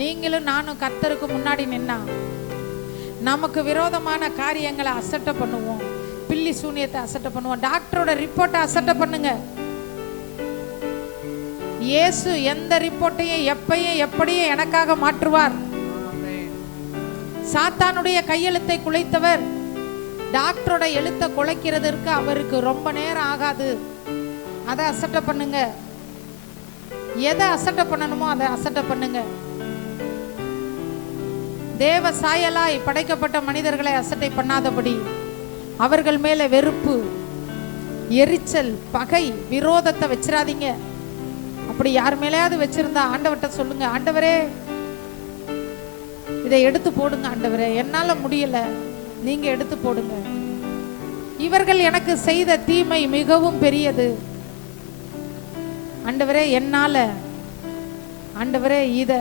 நீங்களும் நானும் கர்த்தருக்கு முன்னாடி நின்னா நமக்கு விரோதமான காரியங்களை அசட்டை பண்ணுவோம். பில்லி சூனியத்தை அசட்டை பண்ணுவோம். டாக்டரோட ரிப்போர்ட்டை அசட்டை பண்ணுங்க. இயேசு எந்த ரிப்போர்ட்டையும் எப்பையும் எப்படியும் எனக்காக மாற்றுவார். சாத்தானுடைய கையெழுத்தை குலைத்தவர் டாக்டரோட எழுத்தை குலைக்கிறதுக்கு அவருக்கு ரொம்ப நேரம் ஆகாது. அதை அசட்டை பண்ணுங்க. எதை அசட்டை பண்ணணுமோ அதை அசட்டை பண்ணுங்க. தேவ சாயலாய் படைக்கப்பட்ட மனிதர்களை அசட்டை பண்ணாதபடி அவர்கள் மேல வெறுப்பு, எரிச்சல், பகை, விரோதத்தை வச்சிடாதீங்க. அப்படி யார் மேலேயாவது வச்சிருந்தா ஆண்டவர்கிட்ட சொல்லுங்க, ஆண்டவரே இதை எடுத்து போடுங்க, ஆண்டவரே என்னால முடியல, நீங்க எடுத்து போடுங்க. இவர்கள் எனக்கு செய்த தீமை மிகவும் பெரியது, ஆண்டவரே என்னால ஆண்டவரே இத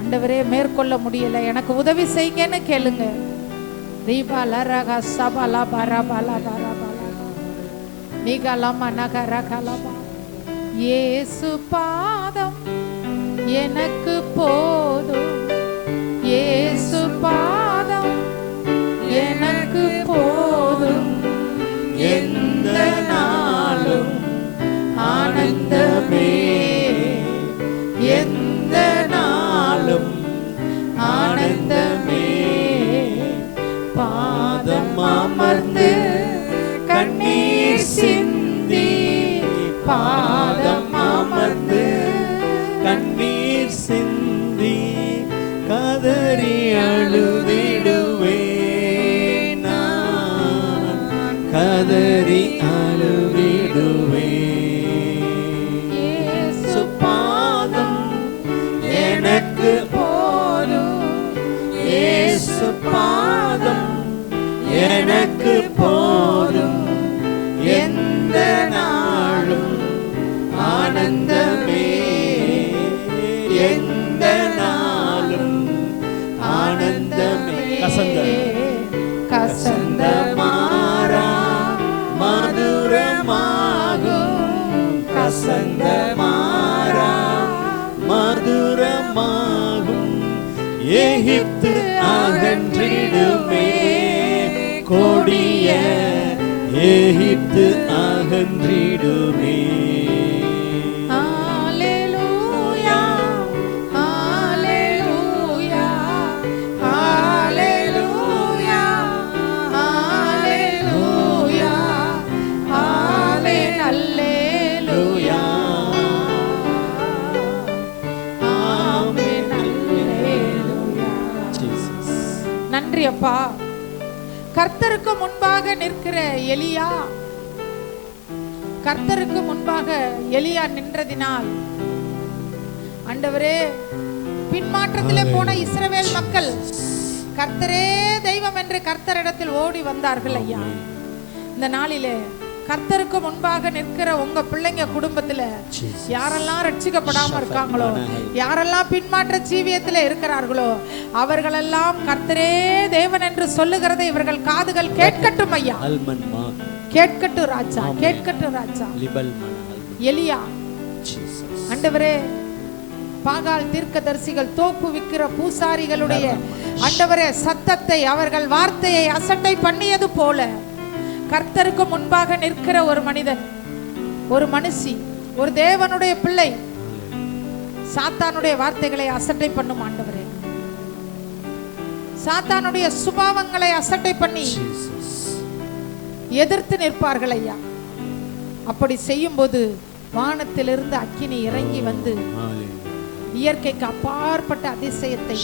ஆண்டவரே மேற்கொள்ள முடியல, எனக்கு உதவி செய்யுங்கன்னு கேளுங்க. தீபால ரக சபல பரபல பரபல நிகலம நகர கலபா. இயேசு பாதம் எனக்கு போதும், இயேசு பாதம் எனக்கு போதும், எந்த நாளும் ஆனந்தமே, எந்த நாளும் ஆனந்தமே. பாதம் அமர்ந்து கண்ணீர் சிந்தி, பாதம் அமர்ந்து கண்ணீர் சிந்தி கதறி அழுதிடுவேன், நான் கதறி அழுதிடுவேன். இயேசு பாதம் எனக்கு போதும், இயேசு பாதம் எனக்கு போதும், எந்த நாளும் ஆனந்தமே, எந்த நாளும் ஆனந்தமே. கசந்த மாறா மதுரமாகும், கசந்த மாறா மதுரமாகும், எகிப்து அகன்றிடுமே, கொடிய எகிப்து அகன்றிடுமே. நன்றி அப்பா. கர்த்தருக்கு முன்பாக நிற்கிற எலியா, கர்த்தருக்கு முன்பாக எலியா நின்றதினால் ஆண்டவரே பின்மாற்றத்திலே போன இஸ்ரவேல் மக்கள் கர்த்தரே தெய்வம் என்று கர்த்தரிடத்தில் ஓடி வந்தார்கள் ஐயா. இந்த நாளிலே கர்த்தருக்கு முன்பாக நிற்கிற உங்க பிள்ளைங்க குடும்பத்துல Jesus. யாரெல்லாம் ரட்சிக்கப்படாம இருக்காங்களோ, யாரெல்லாம் பின்மாற்ற ஜீவியத்துல இருக்கிறார்களோ, அவர்களெல்லாம் கர்த்தரே தேவன் என்று சொல்லுகிறதை இவர்கள் காதுகள் கேட்கட்டும் ஐயா. அல்மன் மா கேட்கட்டும் ராஜா, கேட்கட்டும் ராஜா. லிபல் மன அல்மன். எலியா, Jesus. ஆண்டவரே, பாகால் தீர்க்கதரிசிகள் தோப்பு விக்கிற பூசாரிகளுடைய ஆண்டவரே சத்தத்தை, அவர்கள் வார்த்தையை அசட்டை பண்ணியது போல கர்த்தருக்கு முன்பாக நிற்கிற ஒரு மனிதன், ஒரு மனுஷி, ஒரு தேவனுடைய பிள்ளை சாத்தானுடைய வார்த்தைகளை அசட்டை பண்ணும் ஆண்டவரே. சாத்தானுடைய சுபாவங்களை அசட்டை பண்ணி Jesus. எதிர்த்து நிற்பார்கள் ஐயா. அப்படி செய்யும் போது வானத்திலிருந்து அக்கினி இறங்கி வந்து Hallelujah. இயற்கைக்கு அப்பாற்பட்ட அதிசயத்தை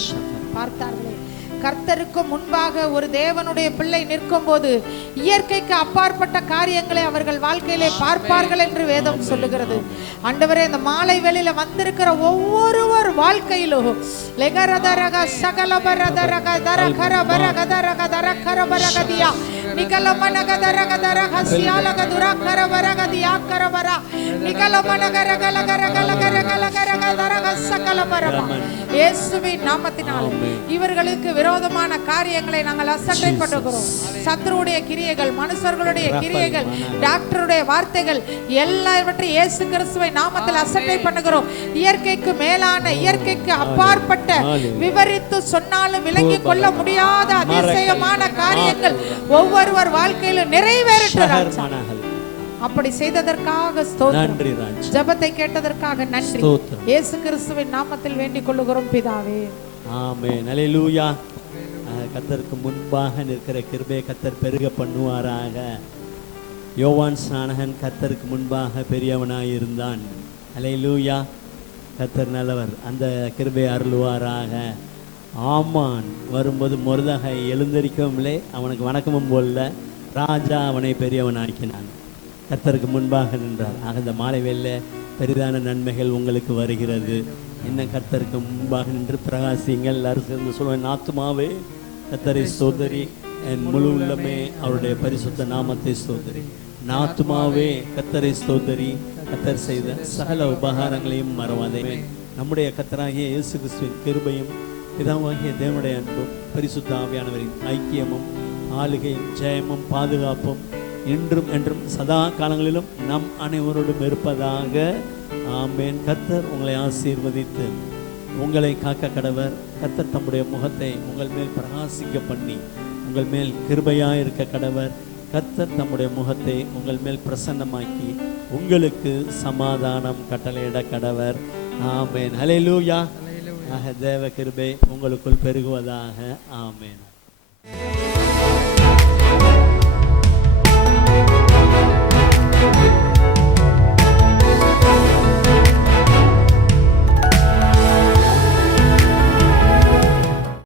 பார்த்தார்களே. கர்த்தருக்கு முன்பாக ஒரு தேவனுடைய பிள்ளை நிற்கும் போது இயற்கைக்கு அப்பாற்பட்ட காரியங்களை அவர்கள் வாழ்க்கையிலே பார்ப்பார்கள் என்று வேதம் சொல்லுகிறது. ஆண்டவரே, இந்த மாலை வேளையில வந்திருக்கிற ஒவ்வொருவர் வாழ்க்கையிலும் லெகரதரக சகலபரதரக தரகரபரகதரக தரகரபரகதியா நிகலமனகதரகதரக சியாலகதுரகரபரகதியாக்கரபர நிகலமனகரகலகரகலகரகலகரக சகலபரப. இயேசுவின் நாமத்தினாலே இவர்களுக்கு விரோதமான காரியங்களை நாங்கள் அசட்டை பண்ணுகிறோம். சத்துருடைய கிரியைகள், மனுஷர்களுடைய கிரியைகள், டாக்டருடைய வார்த்தைகள் எல்லாவற்றையும் இயேசு கிறிஸ்துவின் நாமத்தில் அசட்டை பண்ணுகிறோம். இயற்கைக்கு மேலான, இயற்கைக்கு அப்பாற்பட்ட, விவரித்து சொன்னாலும் விளங்கி கொள்ள முடியாத அதிசயமான காரியங்கள் ஒவ்வொருவர் வாழ்க்கையிலும் நிறைவேறுகிறார்கள். அப்படி செய்ததற்காக ஸ்தோத்திரம். ஜெபத்தை கேட்டதற்காக நன்றி. இயேசு கிறிஸ்துவின் நாமத்தில் வேண்டிக் கொள்ளுகிறோம் பிதாவே. ஆமென். அல்லேலூயா. கர்த்தருக்கு முன்பாக நிற்கிற கிருபையை கர்த்தர் பெருக பண்ணுவாராக. யோவான் ஸ்நானகன் கர்த்தருக்கு முன்பாக பெரியவனாய் இருந்தான். அல்லேலூயா. கர்த்தர் நல்லவர். அந்த கிருபையை அருளுவாராக. ஆமான் வரும்போது மொர்தகை எழுந்தரிக்கவும்லே அவனுக்கு வணக்கமும் போல ராஜா அவனை பெரியவனாக்கினான். கர்த்தருக்கு முன்பாக நின்றார். ஆக இந்த மாலை வேளையிலே பெரிதான நன்மைகள் உங்களுக்கு வருகிறது. இன்னும் கர்த்தருக்கு முன்பாக நின்று பிரகாசிங்கள். எல்லாரும் சேர்ந்து சொல்லுவேன், ஆத்துமாவே கர்த்தரை ஸ்தோத்திரி, என் முழு உள்ளமே அவருடைய பரிசுத்த நாமத்தை ஸ்தோத்திரி. ஆத்துமாவே கர்த்தரை ஸ்தோத்திரி, கர்த்தர் செய்த சகல உபகாரங்களையும் மறவாதே. நம்முடைய கர்த்தராகிய இயேசு கிறிஸ்துவின் கிருபையும் பிதாவாகிய தேவனுடைய அன்பும் பரிசுத்த ஆவியானவரின் ஐக்கியமும் ஆளுகையும் ஜெயமும் பாதுகாப்பும் இன்றும் என்றும் சதா காலங்களிலும் நம் அனைவரோடும் இருப்பதாக. ஆமென். கர்த்தர் உங்களை ஆசீர்வதித்து உங்களை காக்க கடவர். கர்த்தர் தம்முடைய முகத்தை உங்கள் மேல் பிரகாசிக்க பண்ணி உங்கள் மேல் கிருபையாய் இருக்க கடவர். கர்த்தர் தம்முடைய முகத்தை உங்கள் மேல் பிரசன்னமாக்கி உங்களுக்கு சமாதானம் கட்டளையிட கடவர். ஆமென். ஹல்லேலூயா. தேவ கிருபை உங்களுக்குள் பெருகுவதாக. ஆமென்.